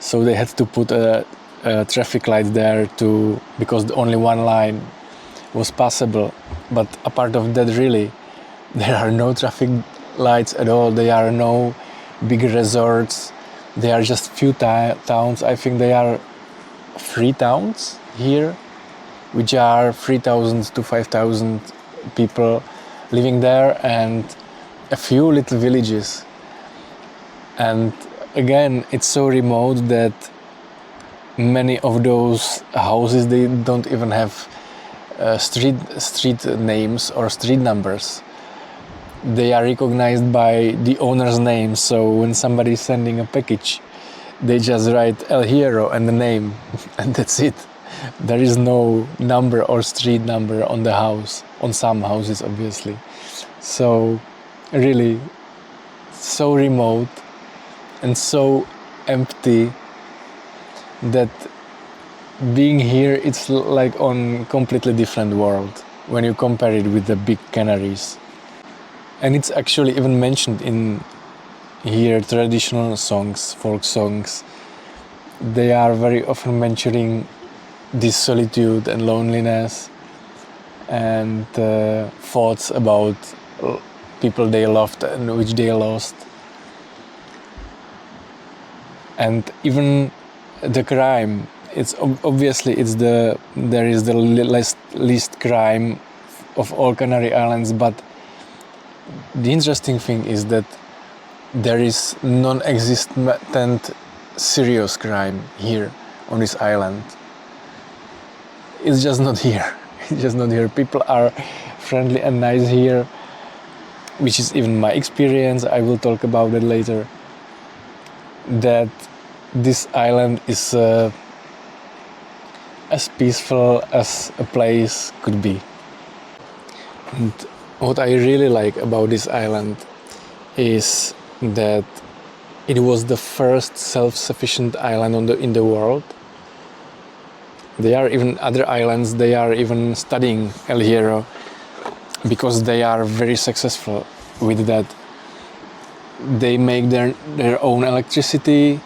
so they had to put a traffic light there because only one line was passable. But apart of that, really there are no traffic lights at all. There are no big resorts. There are just few towns. I think there are 3 towns here, which are 3,000 to 5,000 people living there, and a few little villages. And again, it's so remote that many of those houses, they don't even have street names or street numbers. They are recognized by the owner's name, so when somebody is sending a package, they just write El Hierro and the name, and that's it. There is no number or street number on the house, on some houses obviously. So really, so remote and so empty that being here, it's like on completely different world when you compare it with the big Canaries. And it's actually even mentioned in here traditional songs, folk songs. They are very often mentioning this solitude and loneliness and thoughts about people they loved and which they lost. And even the crime, it's obviously there is the least crime of all Canary Islands, but the interesting thing is that there is non-existent serious crime here on this island. It's just not here. It's just not here. People are friendly and nice here, which is even my experience. I will talk about it later. That this island is as peaceful as a place could be. And what I really like about this island is that it was the first self-sufficient island in the world. There are even other islands, they are even studying El Hierro because they are very successful with that. They make their own electricity,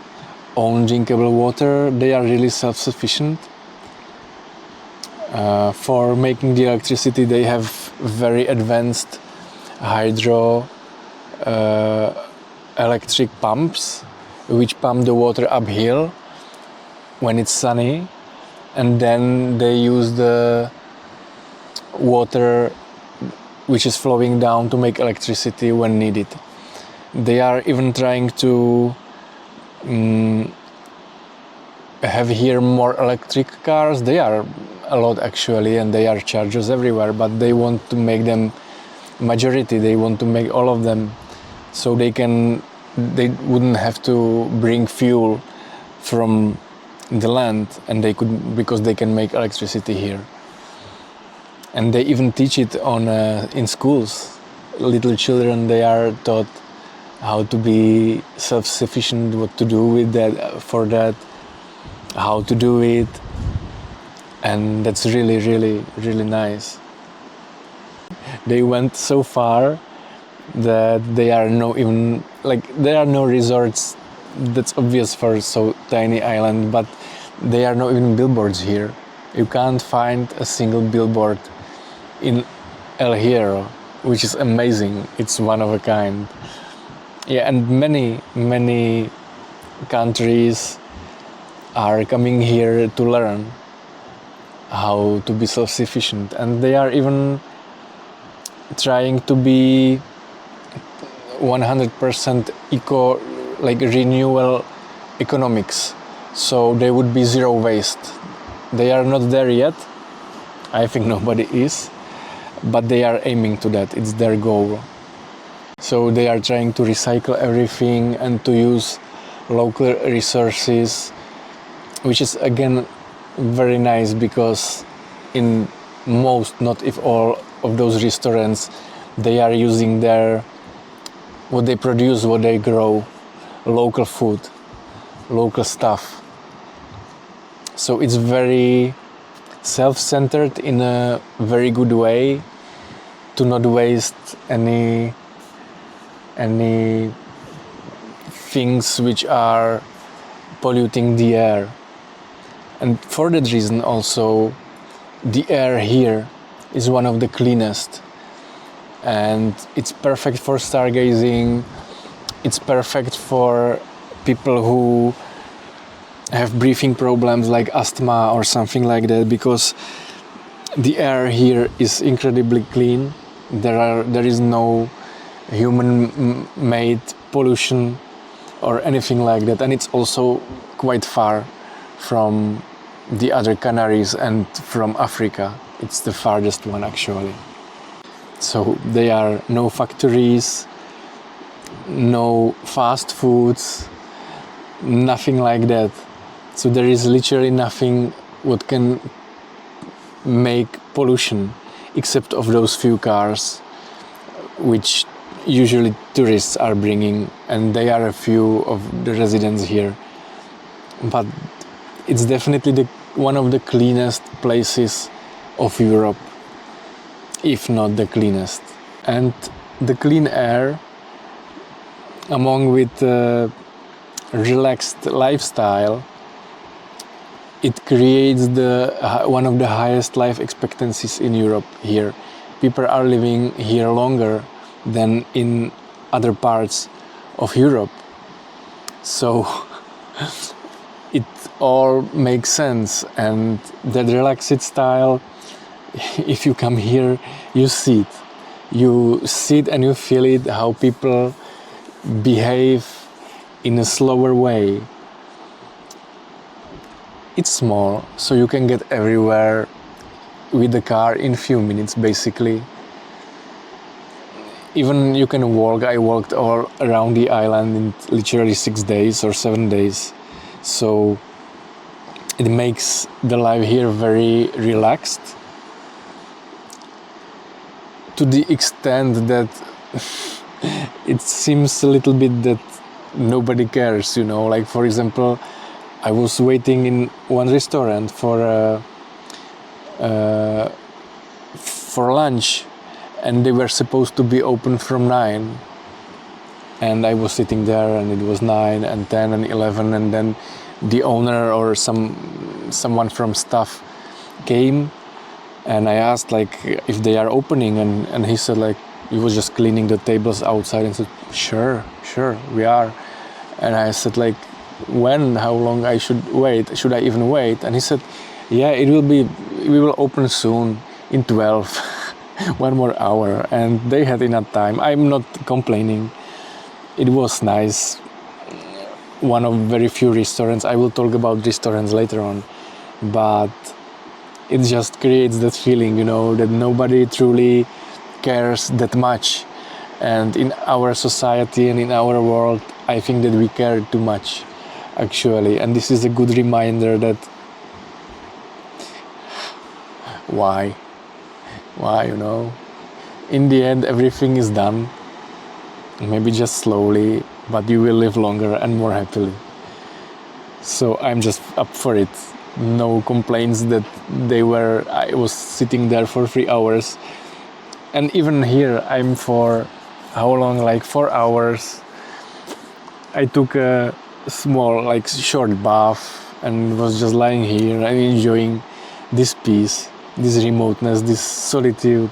own drinkable water, they are really self-sufficient. For making the electricity they have very advanced hydro electric pumps which pump the water uphill when it's sunny, and then they use the water which is flowing down to make electricity when needed. They are even trying to have here more electric cars. They are a lot actually, and they are chargers everywhere, but they want to make them majority. They want to make all of them so they wouldn't have to bring fuel from the land, and they could, because they can make electricity here. And they even teach it in schools. Little children, they are taught how to be self-sufficient, what to do with that, for that, how to do it, and that's really, really, really nice. They went so far that there are no resorts. That's obvious for so tiny island, but there are no even billboards here. You can't find a single billboard in El Hierro, which is amazing. It's one of a kind. Yeah, and many countries are coming here to learn how to be self-sufficient, and they are even trying to be 100% renewable economics, so they would be zero waste. They are not there yet. I think nobody is, but they are aiming to that. It's their goal. So they are trying to recycle everything and to use local resources, which is again very nice, because in most, not if all, of those restaurants, they are using what they produce, what they grow, local food, local stuff. So it's very self-centered in a very good way, to not waste any things which are polluting the air. And for that reason also, the air here is one of the cleanest, and it's perfect for stargazing. It's perfect for people who have breathing problems like asthma or something like that, because the air here is incredibly clean. There is no human-made pollution or anything like that, and it's also quite far from the other Canaries and from Africa. It's the farthest one actually. So there are no factories, no fast foods, nothing like that. So there is literally nothing what can make pollution, except of those few cars which usually tourists are bringing, and they are a few of the residents here. But it's definitely one of the cleanest places of Europe, if not the cleanest. And the clean air, among with relaxed lifestyle, it creates one of the highest life expectancies in Europe here. People are living here longer than in other parts of Europe. So it all makes sense, and that relaxed style, if you come here, you see it. You see it and you feel it, how people behave in a slower way. It's small, so you can get everywhere with the car in few minutes basically. Even you can walk. I walked all around the island in literally 6 days or 7 days. So it makes the life here very relaxed, to the extent that it seems a little bit that nobody cares, you know. Like, for example, I was waiting in one restaurant for lunch, and they were supposed to be open from 9, and I was sitting there and it was 9 and 10 and 11, and then the owner or someone from staff came, and I asked like if they are opening, and he said like he was just cleaning the tables outside, and said sure we are. And I said like, when, how long I should wait, should I even wait? And he said, yeah, we will open soon in 12. 1 more hour. And they had enough time. I'm not complaining. It was nice. One of very few restaurants. I will talk about restaurants later on, but it just creates that feeling, you know, that nobody truly cares that much. And in our society and in our world, I think that we care too much, actually. And this is a good reminder that why, you know, in the end everything is done, maybe just slowly, but you will live longer and more happily. So I'm just up for it. No complaints that I was sitting there for 3 hours. And even here I'm for how long, like 4 hours. I took a small, like short bath and was just lying here and enjoying this peace, this remoteness, this solitude.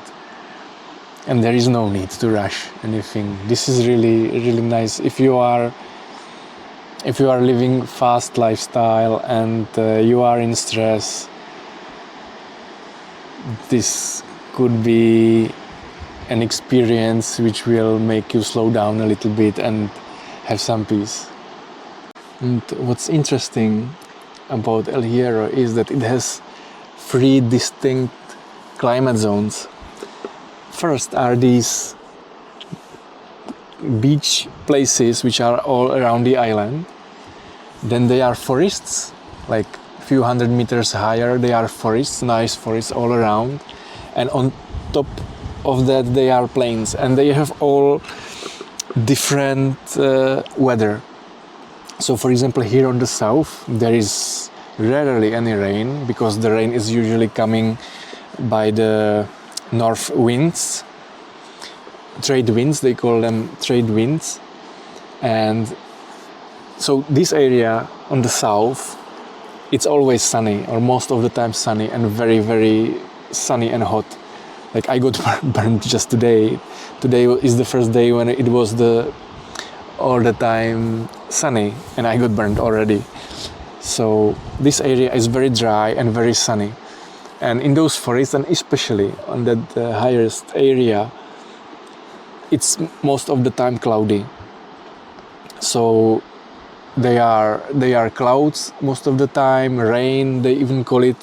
And there is no need to rush anything. This is really, really nice. If you are living fast lifestyle and you are in stress, this could be an experience which will make you slow down a little bit and have some peace. And what's interesting about El Hierro is that it has 3 distinct climate zones. First are these beach places which are all around the island. Then they are forests, like a few hundred meters higher they are forests, nice forests all around. And on top of that they are plains, and they have all different weather. So for example, here on the south there is rarely any rain, because the rain is usually coming by the north winds, trade winds, they call them trade winds. And so this area on the south, it's always sunny, or most of the time sunny, and very, very sunny and hot. Like I got burned just today. Today is the first day when it was all the time sunny, and I got burned already. So this area is very dry and very sunny. And in those forests, and especially on that highest area, it's most of the time cloudy. So they are clouds most of the time, rain, they even call it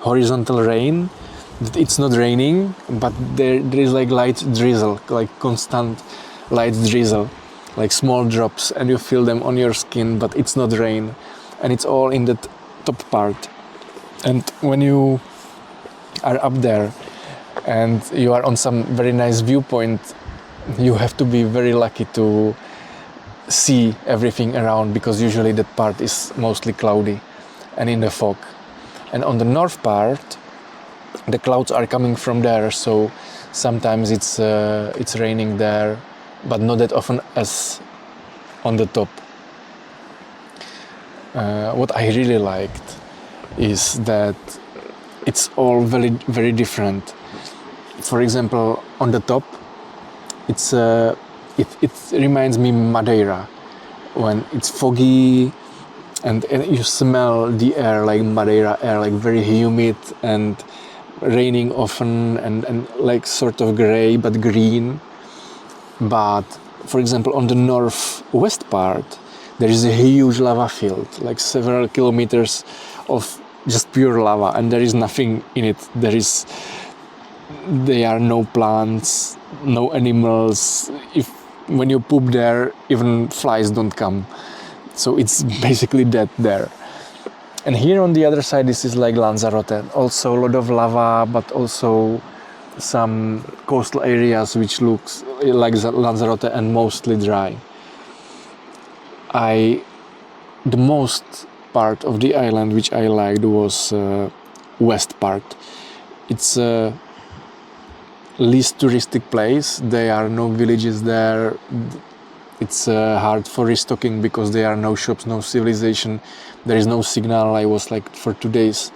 horizontal rain. It's not raining, but there is like light drizzle, like constant light drizzle, like small drops, and you feel them on your skin, but it's not rain. And it's all in that top part. And when you are up there and you are on some very nice viewpoint, you have to be very lucky to see everything around, because usually that part is mostly cloudy and in the fog. And on the north part, the clouds are coming from there, so sometimes it's raining there, but not that often as on the top. What I really liked is that it's all very, very different. For example, on the top, it reminds me Madeira, when it's foggy and you smell the air like Madeira air, like very humid and raining often and like sort of gray but green. But for example, on the northwest part, there is a huge lava field, like several kilometers of just pure lava, and there is nothing in it. There are no plants, no animals. When you poop there, even flies don't come. So it's basically dead there. And here on the other side, this is like Lanzarote. Also a lot of lava, but also some coastal areas which looks like Lanzarote and mostly dry. The most part of the island which I liked was west part. It's a least touristic place. There are no villages there. It's hard for restocking because there are no shops, no civilization. There is no signal. I was like for 2 days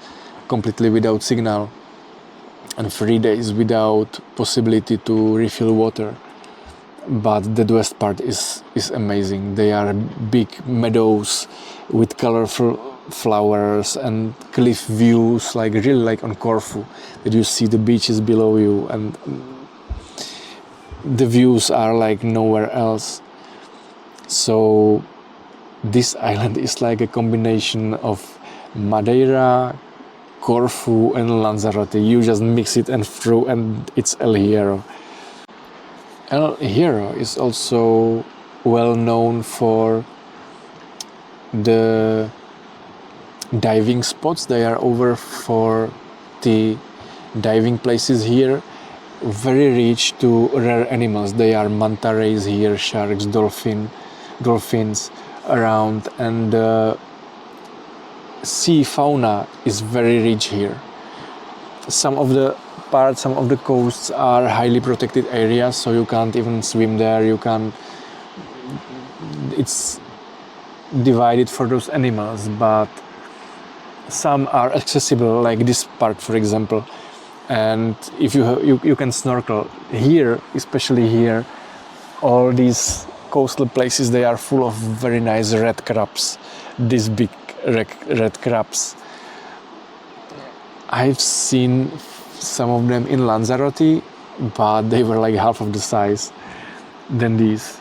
completely without signal and 3 days without possibility to refill water. But the west part is amazing. They are big meadows with colorful flowers and cliff views, like really like on Corfu, that you see the beaches below you, and the views are like nowhere else. So this island is like a combination of Madeira, Corfu and Lanzarote. You just mix it and throw, and it's El Hierro. El Hierro is also well known for the diving spots. There are over 40 diving places here, very rich to rare animals. There are manta rays here, sharks, dolphins around, and sea fauna is very rich here. Some of the coasts are highly protected areas, so you can't even swim there. It's divided for those animals, but some are accessible, like this part for example, and if you can snorkel here, especially here. All these coastal places, they are full of very nice red crabs, these big red crabs. I've seen some of them in Lanzarote, but they were like half of the size than these.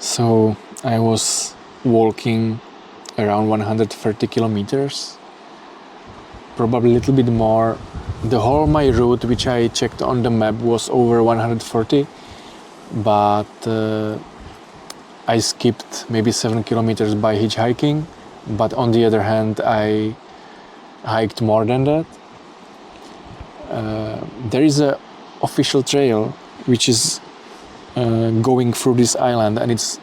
So I was walking around 130 kilometers, probably a little bit more. The whole my route, which I checked on the map, was over 140, but I skipped maybe 7 kilometers by hitchhiking. But on the other hand, I hiked more than that. There is a official trail which is going through this island, and it's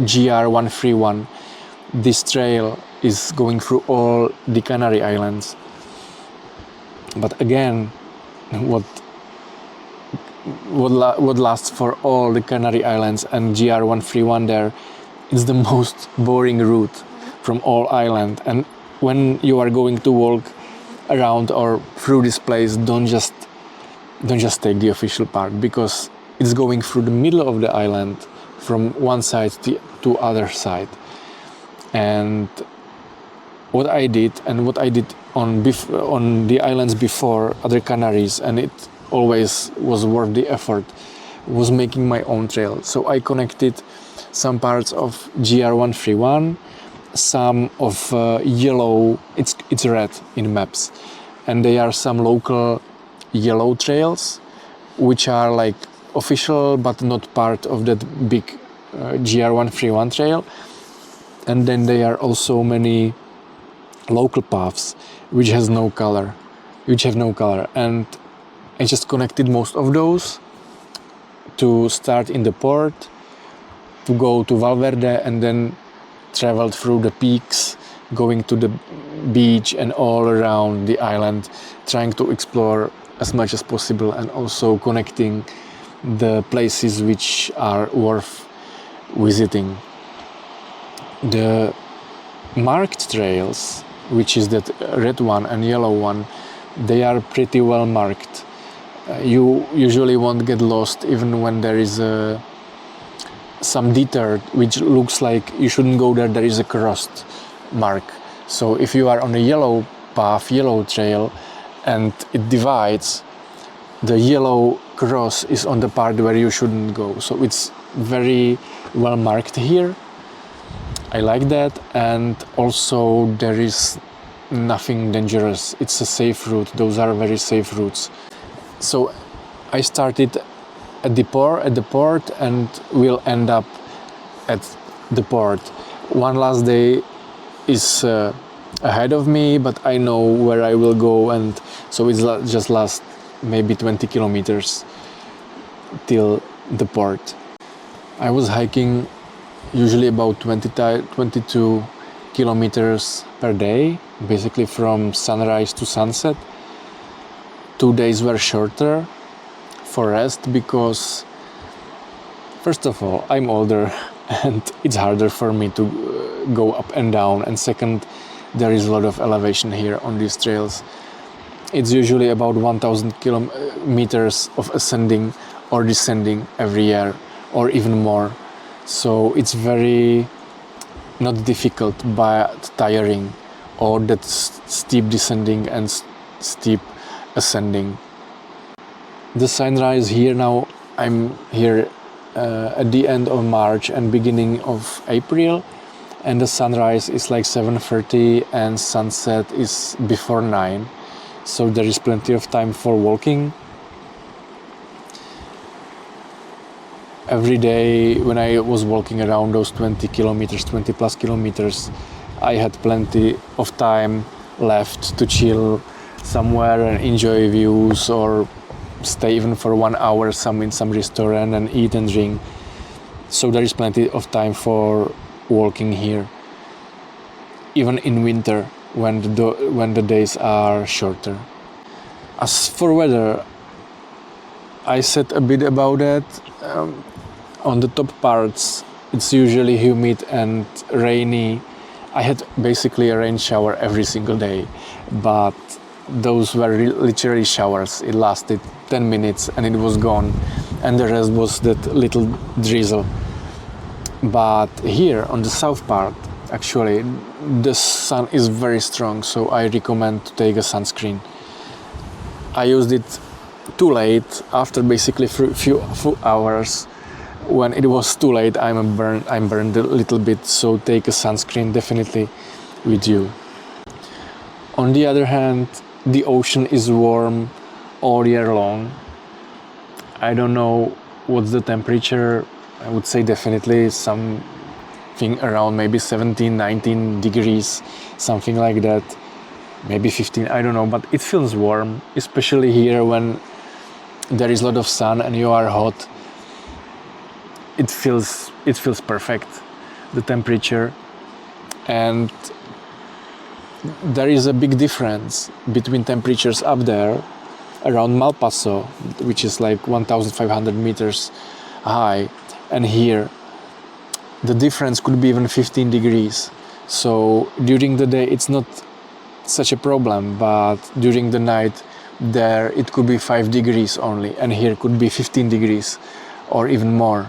GR131. This trail is going through all the Canary Islands. But again, what lasts for all the Canary Islands and GR131 there, it's the most boring route from all island. And when you are going to walk around or through this place, don't just take the official part, because it's going through the middle of the island from one side to other side. And what I did on the islands before, other Canaries, and it always was worth the effort, was making my own trail. So I connected some parts of GR131, some of yellow, it's red in maps, and there are some local yellow trails which are like official but not part of that big GR131 trail. And then there are also many local paths which have no color, and I just connected most of those to start in the port, to go to Valverde, and then traveled through the peaks, going to the beach and all around the island, trying to explore as much as possible, and also connecting the places which are worth visiting. The marked trails, which is that red one and yellow one, they are pretty well marked. You usually won't get lost even when there is some detour which looks like you shouldn't go there. There is a crossed mark. So if you are on a yellow path, yellow trail, and it divides. The yellow cross is on the part where you shouldn't go, so it's very well marked here. I like that, and also there is nothing dangerous. It's a safe route. Those are very safe routes. So I started at the port and will end up at the port. One last day is ahead of me, but I know where I will go, and so it's just last maybe 20 kilometers till the port. I was hiking usually about 22 kilometers per day, basically from sunrise to sunset. 2 days were shorter for rest because, first of all, I'm older and it's harder for me to go up and down, and second, there is a lot of elevation here on these trails. It's usually about 1000 kilometers of ascending or descending every year, or even more. So it's very not difficult but tiring, or that steep descending and steep ascending. The sunrise here now, I'm here at the end of March and beginning of April, and the sunrise is like 7:30 and sunset is before 9, so there is plenty of time for walking. Every day when I was walking around those 20 plus kilometers, I had plenty of time left to chill somewhere and enjoy views, or stay even for 1 hour in some restaurant and eat and drink. So there is plenty of time for walking here, even in winter when the days are shorter. As for weather, I said a bit about that. On the top parts it's usually humid and rainy. I had basically a rain shower every single day, but those were literally showers. It lasted 10 minutes and it was gone, and the rest was that little drizzle. But here on the south part, actually the sun is very strong, so I recommend to take a sunscreen. I used it too late, after basically few hours. When it was too late, I'm burned a little bit, so take a sunscreen definitely with you. On the other hand, the ocean is warm all year long. I don't know what's the temperature. I would say definitely something around maybe 17, 19 degrees, something like that. Maybe 15, I don't know, but it feels warm, especially here when there is a lot of sun and you are hot. It feels perfect, the temperature. And there is a big difference between temperatures up there around Malpaso, which is like 1500 meters high, and here the difference could be even 15 degrees. So during the day it's not such a problem, but during the night there it could be 5 degrees only, and here could be 15 degrees or even more.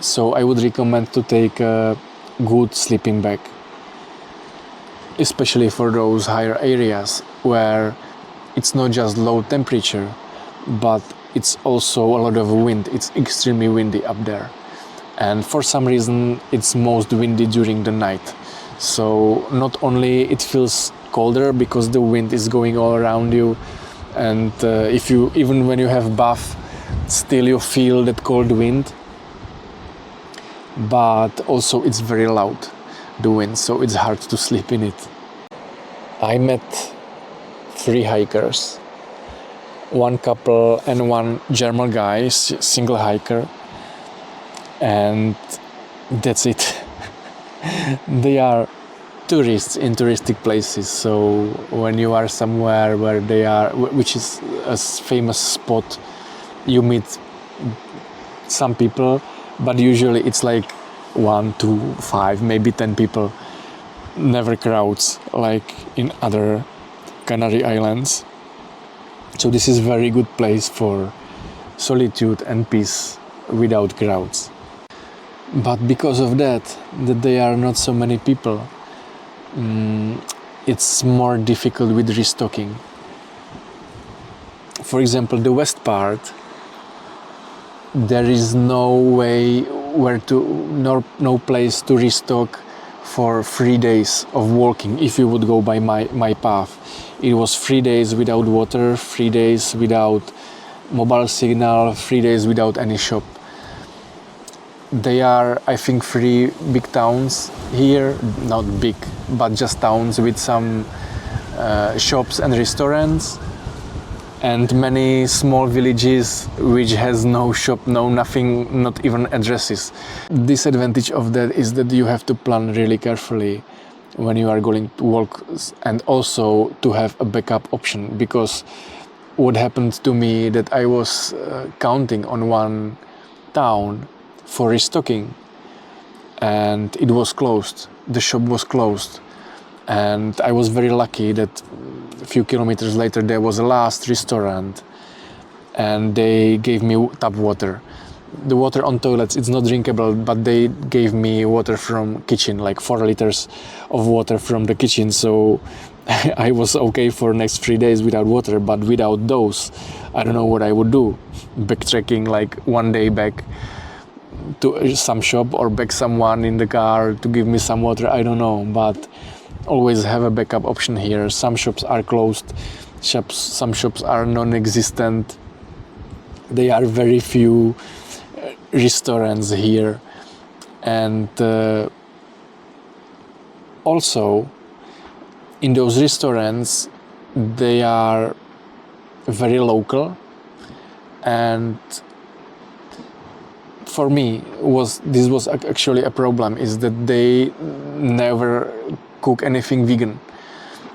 So I would recommend to take a good sleeping bag, especially for those higher areas where it's not just low temperature, but it's also a lot of wind. It's extremely windy up there, and for some reason it's most windy during the night. So not only it feels colder because the wind is going all around you, and even when you have bath, still you feel that cold wind, but also it's very loud, the wind, so it's hard to sleep in it. I met 3 hikers, 1 couple and 1 German guy, single hiker, and that's it. They are tourists in touristic places, so when you are somewhere where they are, which is a famous spot, you meet some people, but usually it's like 1, 2, 5, maybe 10 people, never crowds like in other Canary Islands. So this is very good place for solitude and peace without crowds. But because of that there are not so many people, it's more difficult with restocking. for example, the west part, there is no way no place to restock for 3 days of walking if you would go by my path. It was 3 days without water, 3 days without mobile signal, 3 days without any shop. They are, I think, 3 big towns here, not big, but just towns with some shops and restaurants, and many small villages which has no shop, no nothing, not even addresses. Disadvantage of that is that you have to plan really carefully when you are going to walk, and also to have a backup option, because what happened to me that I was counting on one town for restocking and it was closed, the shop was closed, and I was very lucky that a few kilometers later there was a last restaurant and they gave me tap water. The water on toilets, it's not drinkable, but they gave me water from kitchen, like 4 liters of water from the kitchen, so I was okay for next 3 days without water. But without those, I don't know what I would do. Backtracking like 1 day back to some shop or back someone in the car to give me some water, I don't know, but always have a backup option here. Some shops are closed, some shops are non-existent. There are very few restaurants here, and also in those restaurants they are very local, and for me this was actually a problem, is that they never cook anything vegan.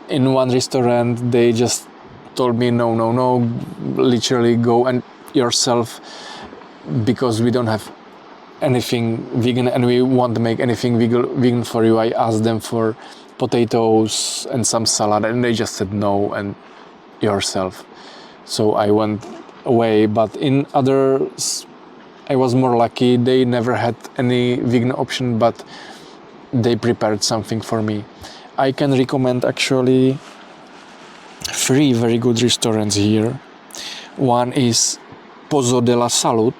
In one restaurant they just told me no, literally go and yourself, because we don't have anything vegan and we want to make anything vegan for you. I asked them for potatoes and some salad and they just said no and yourself. So I went away, but in others I was more lucky. They never had any vegan option, but they prepared something for me. I can recommend actually 3 very good restaurants here. One is Pozo de la Salud,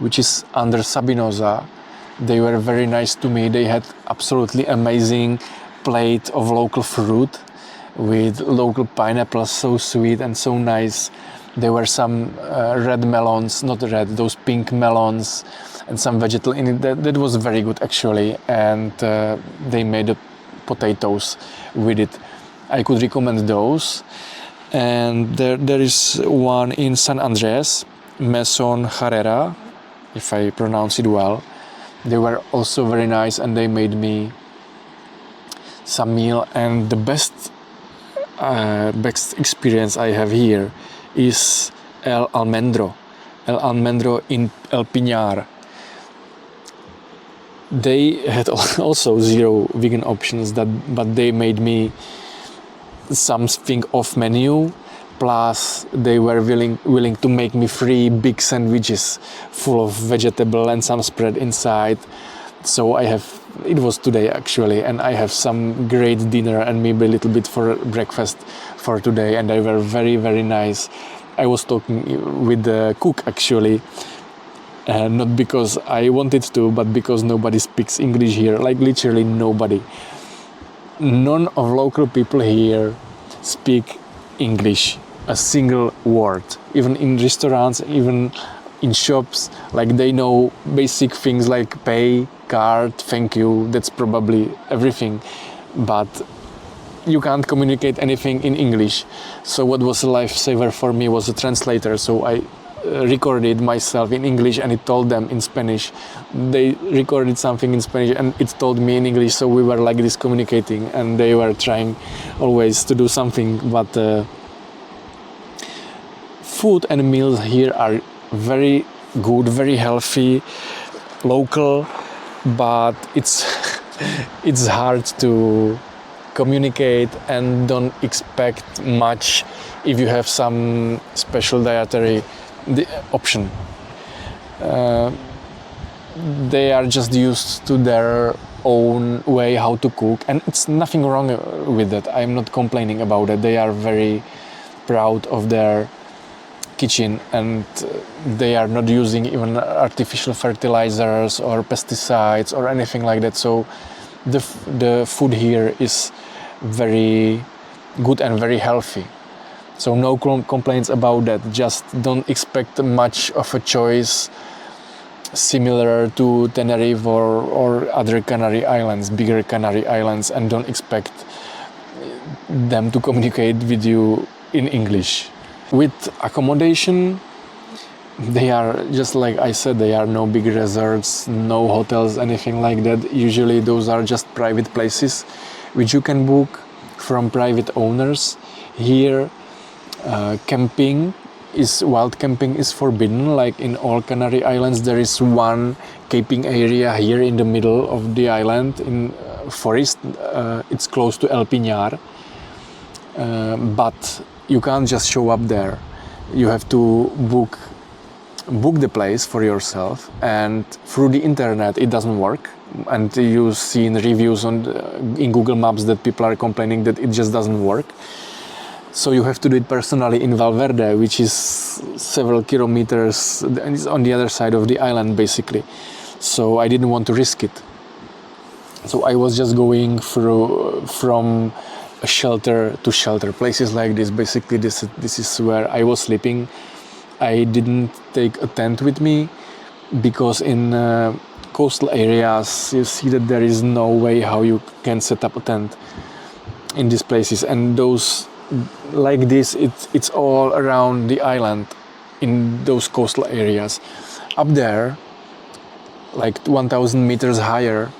which is under Sabinosa. They were very nice to me. They had absolutely amazing plate of local fruit with local pineapples, so sweet and so nice. There were some red melons, not red, those pink melons, and some vegetable in it. That was very good actually, and they made the potatoes with it. I could recommend those. And there is one in San Andres, Maison Herrera, if I pronounce it well. They were also very nice and they made me some meal. And the best experience I have here is El Almendro in El Pinar. They had also 0 vegan options, but they made me something off menu, plus they were willing to make me 3 big sandwiches full of vegetable and some spread inside. So it was today actually, and I have some great dinner and maybe a little bit for breakfast for today, and they were very, very nice. I was talking with the cook actually, not because I wanted to, but because nobody speaks English here, like literally nobody. None of local people here speak English, a single word. Even in restaurants, even in shops, like they know basic things like pay, card, thank you, that's probably everything. But you can't communicate anything in English. So what was a lifesaver for me was a translator. So I recorded myself in English and it told them in Spanish. They recorded something in Spanish and it told me in English, so we were like this communicating, and they were trying always to do something. But food and meals here are very good, very healthy, local, but it's hard to communicate and don't expect much if you have some special dietary option. They are just used to their own way how to cook, and it's nothing wrong with that. I'm not complaining about it. They are very proud of their kitchen, and they are not using even artificial fertilizers or pesticides or anything like that. So the food here is very good and very healthy. So no complaints about that. Just don't expect much of a choice similar to Tenerife or other Canary Islands, bigger Canary Islands, and don't expect them to communicate with you in English. With accommodation, they are, just like I said, they are no big resorts, no hotels, anything like that. Usually those are just private places which you can book from private owners. Here wild camping is forbidden. Like in all Canary Islands, there is one camping area here in the middle of the island in forest. It's close to El Pinar, but you can't just show up there. You have to book the place for yourself, and through the internet it doesn't work. And you've seen reviews in Google Maps that people are complaining that it just doesn't work. So you have to do it personally in Valverde, which is several kilometers, and it's on the other side of the island basically. So I didn't want to risk it. So I was just going from shelter to shelter, places like this. Basically this is where I was sleeping. I didn't take a tent with me because in coastal areas you see that there is no way how you can set up a tent in these places, and those like this, it's all around the island in those coastal areas. Up there, like 1,000 meters higher,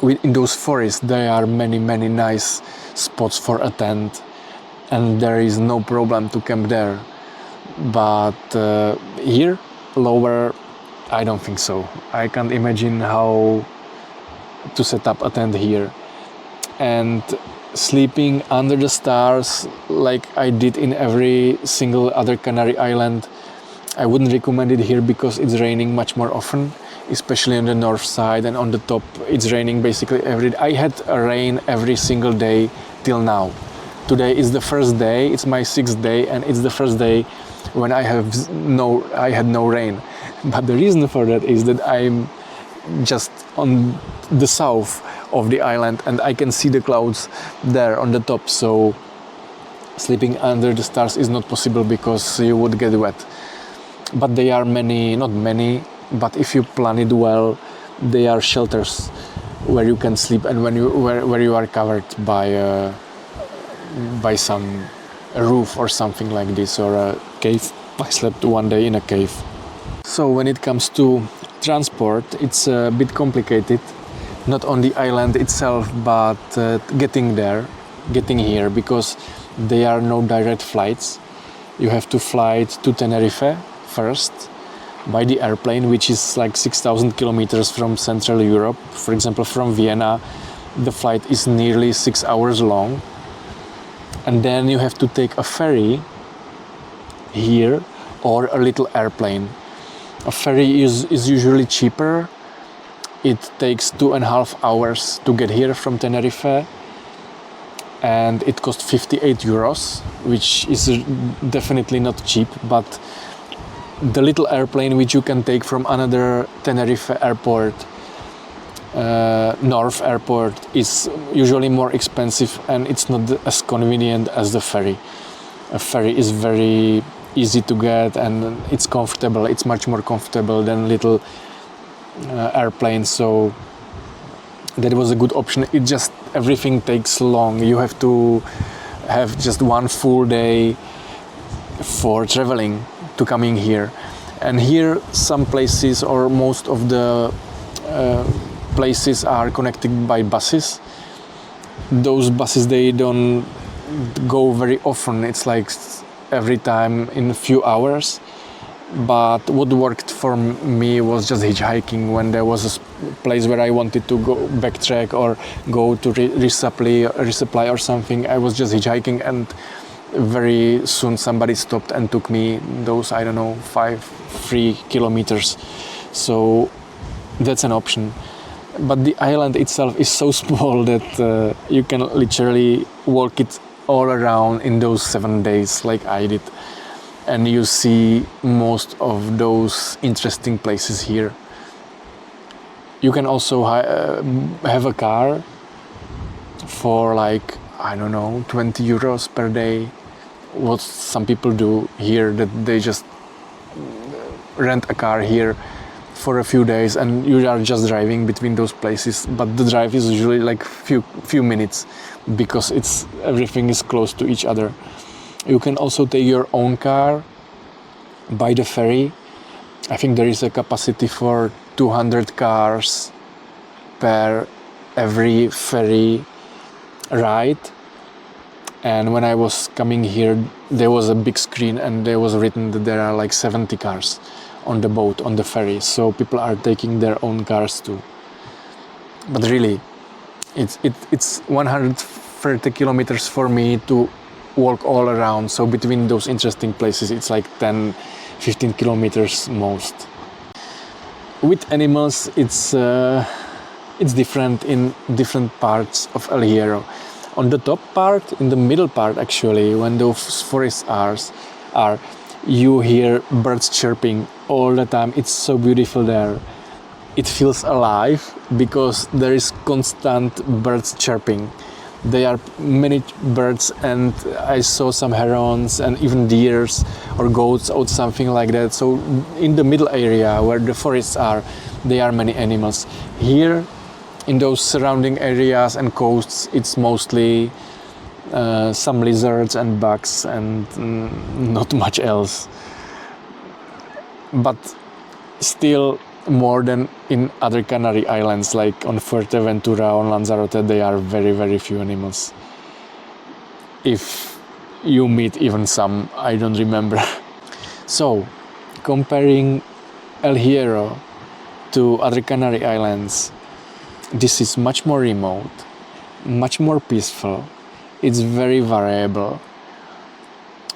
in those forests, there are many nice spots for a tent, and there is no problem to camp there. But here, lower, I don't think so. I can't imagine how to set up a tent here. And sleeping under the stars like I did in every single other Canary Island, I wouldn't recommend it here because it's raining much more often, especially on the north side, and on the top it's raining basically every day. I had a rain every single day till now. Today is the first day, it's my 6th day, and it's the first day when I had no rain. But the reason for that is that I'm just on the south of the island and I can see the clouds there on the top, so sleeping under the stars is not possible because you would get wet. But there are not many, but if you plan it well, there are shelters where you can sleep, and where you are covered by some roof or something like this, or a cave. I slept one day in a cave. So when it comes to transport, it's a bit complicated, not on the island itself, but getting here, because there are no direct flights. You have to fly to Tenerife first by the airplane, which is like 6,000 kilometers from Central Europe. For example, from Vienna, the flight is nearly 6 hours long. And then you have to take a ferry here or a little airplane. A ferry is usually cheaper. It takes 2.5 hours to get here from Tenerife, and it costs 58 euros, which is definitely not cheap. But the little airplane which you can take from another Tenerife airport, North airport, is usually more expensive, and it's not as convenient as the ferry. A ferry is very easy to get and it's comfortable. It's much more comfortable than little airplane, so that was a good option. It just, everything takes long. You have to have just one full day for traveling to coming here. And here some places, or most of the places, are connected by buses. Those buses, they don't go very often. It's like every time in a few hours. But what worked for me was just hitchhiking. When there was a place where I wanted to go backtrack or go to resupply or something, I was just hitchhiking, and very soon somebody stopped and took me those, 3 kilometers. So that's an option. But the island itself is so small that you can literally walk it all around in those 7 days like I did. and you see most of those interesting places here. You can also have a car for like, I don't know, 20 euros per day. What some people do here, that they just rent a car here for a few days and you are just driving between those places, but the drive is usually like few minutes because everything is close to each other. You can also take your own car by the ferry. I think there is a capacity for 200 cars per every ferry ride. And when I was coming here, there was a big screen and there was written that there are like 70 cars on the boat, on the ferry. So people are taking their own cars too. But really, it's 130 kilometers for me to walk all around. So between those interesting places, it's like 10-15 kilometers most. With animals, it's different in different parts of El Hierro. On the top part, in the middle part actually, when those forests are, you hear birds chirping all the time. It's so beautiful there. It feels alive because there is constant birds chirping. There are many birds, and I saw some herons and even deers or goats or something like that. So in the middle area where the forests are, there are many animals. Here in those surrounding areas and coasts, it's mostly some lizards and bugs and not much else. But still more than in other Canary Islands, like on Fuerteventura, on Lanzarote, there are very, very few animals. If you meet even some, I don't remember. So, comparing El Hierro to other Canary Islands, this is much more remote, much more peaceful. It's very variable.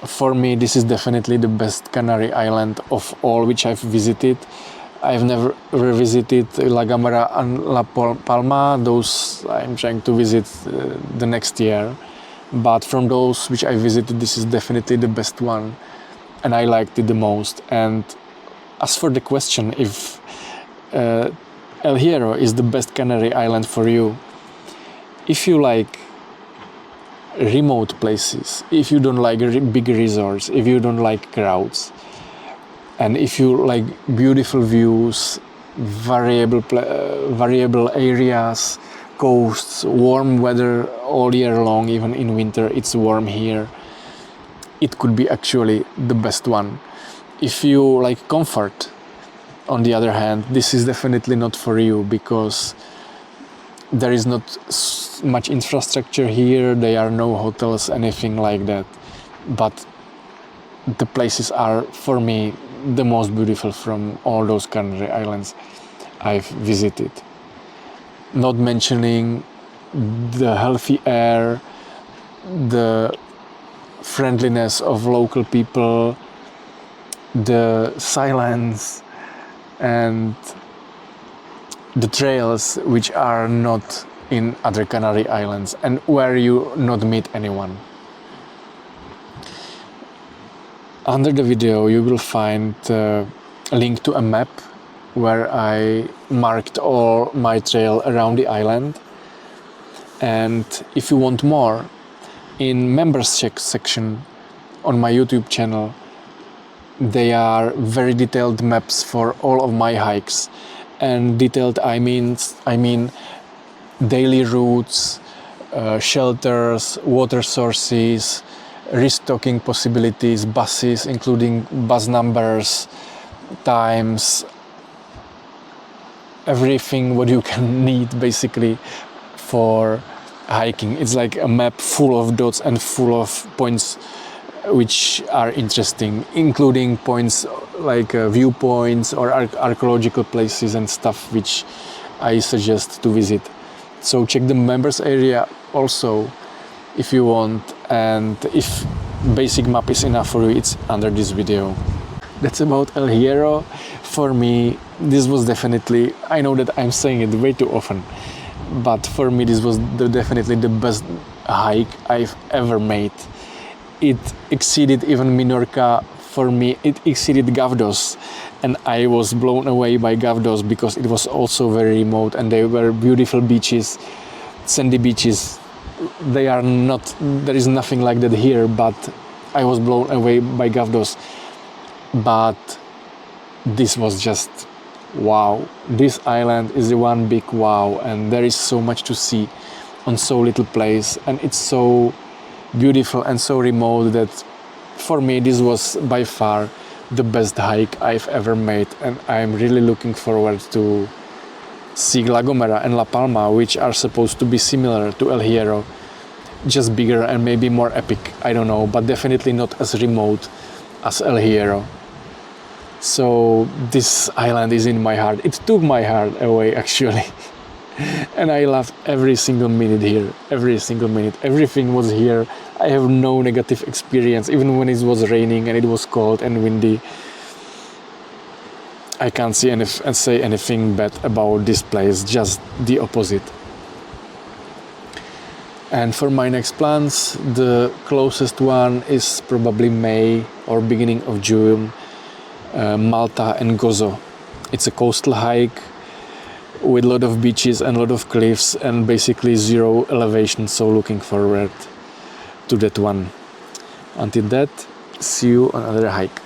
For me, this is definitely the best Canary Island of all which I've visited. I've never revisited La Gomera and La Palma. Those I'm trying to visit the next year. But from those which I visited, this is definitely the best one. And I liked it the most. And as for the question if El Hierro is the best Canary Island for you, if you like remote places, if you don't like big resorts, if you don't like crowds, and if you like beautiful views, variable areas, coasts, warm weather all year long, even in winter it's warm here, it could be actually the best one. If you like comfort, on the other hand, this is definitely not for you because there is not much infrastructure here, there are no hotels, anything like that. But the places are, for me, the most beautiful from all those Canary Islands I've visited. Not mentioning the healthy air, the friendliness of local people, the silence, and the trails which are not in other Canary Islands and where you not meet anyone. Under the video you will find a link to a map where I marked all my trail around the island. And if you want more, in members section on my YouTube channel, there are very detailed maps for all of my hikes. And detailed, I mean daily routes, shelters, water sources, restocking possibilities, buses, including bus numbers, times, everything what you can need basically for hiking. It's like a map full of dots and full of points which are interesting, including points like viewpoints or archaeological places and stuff which I suggest to visit. So check the members area also if you want, and if basic map is enough for you, it's under this video. That's about El Hierro. For me, this was definitely, I know that I'm saying it way too often, but for me this was definitely the best hike I've ever made. It exceeded even Minorca for me it exceeded Gavdos, and I was blown away by Gavdos because it was also very remote and they were beautiful beaches, sandy beaches. They are not, there is nothing like that here, but I was blown away by Gavdos. But this was just wow. This island is the one big wow, and there is so much to see on so little place, and it's so beautiful and so remote that for me this was by far the best hike I've ever made, and I'm really looking forward to see La Gomera and La Palma, which are supposed to be similar to El Hierro, just bigger and maybe more epic, I don't know, but definitely not as remote as El Hierro. So this island is in my heart. It took my heart away actually. And I loved every single minute here, every single minute. Everything was here. I have no negative experience, even when it was raining and it was cold and windy. I can't see say anything bad about this place, just the opposite. And for my next plans, the closest one is probably May or beginning of June, Malta and Gozo. It's a coastal hike with a lot of beaches and a lot of cliffs and basically zero elevation, so looking forward to that one. Until that, see you on another hike.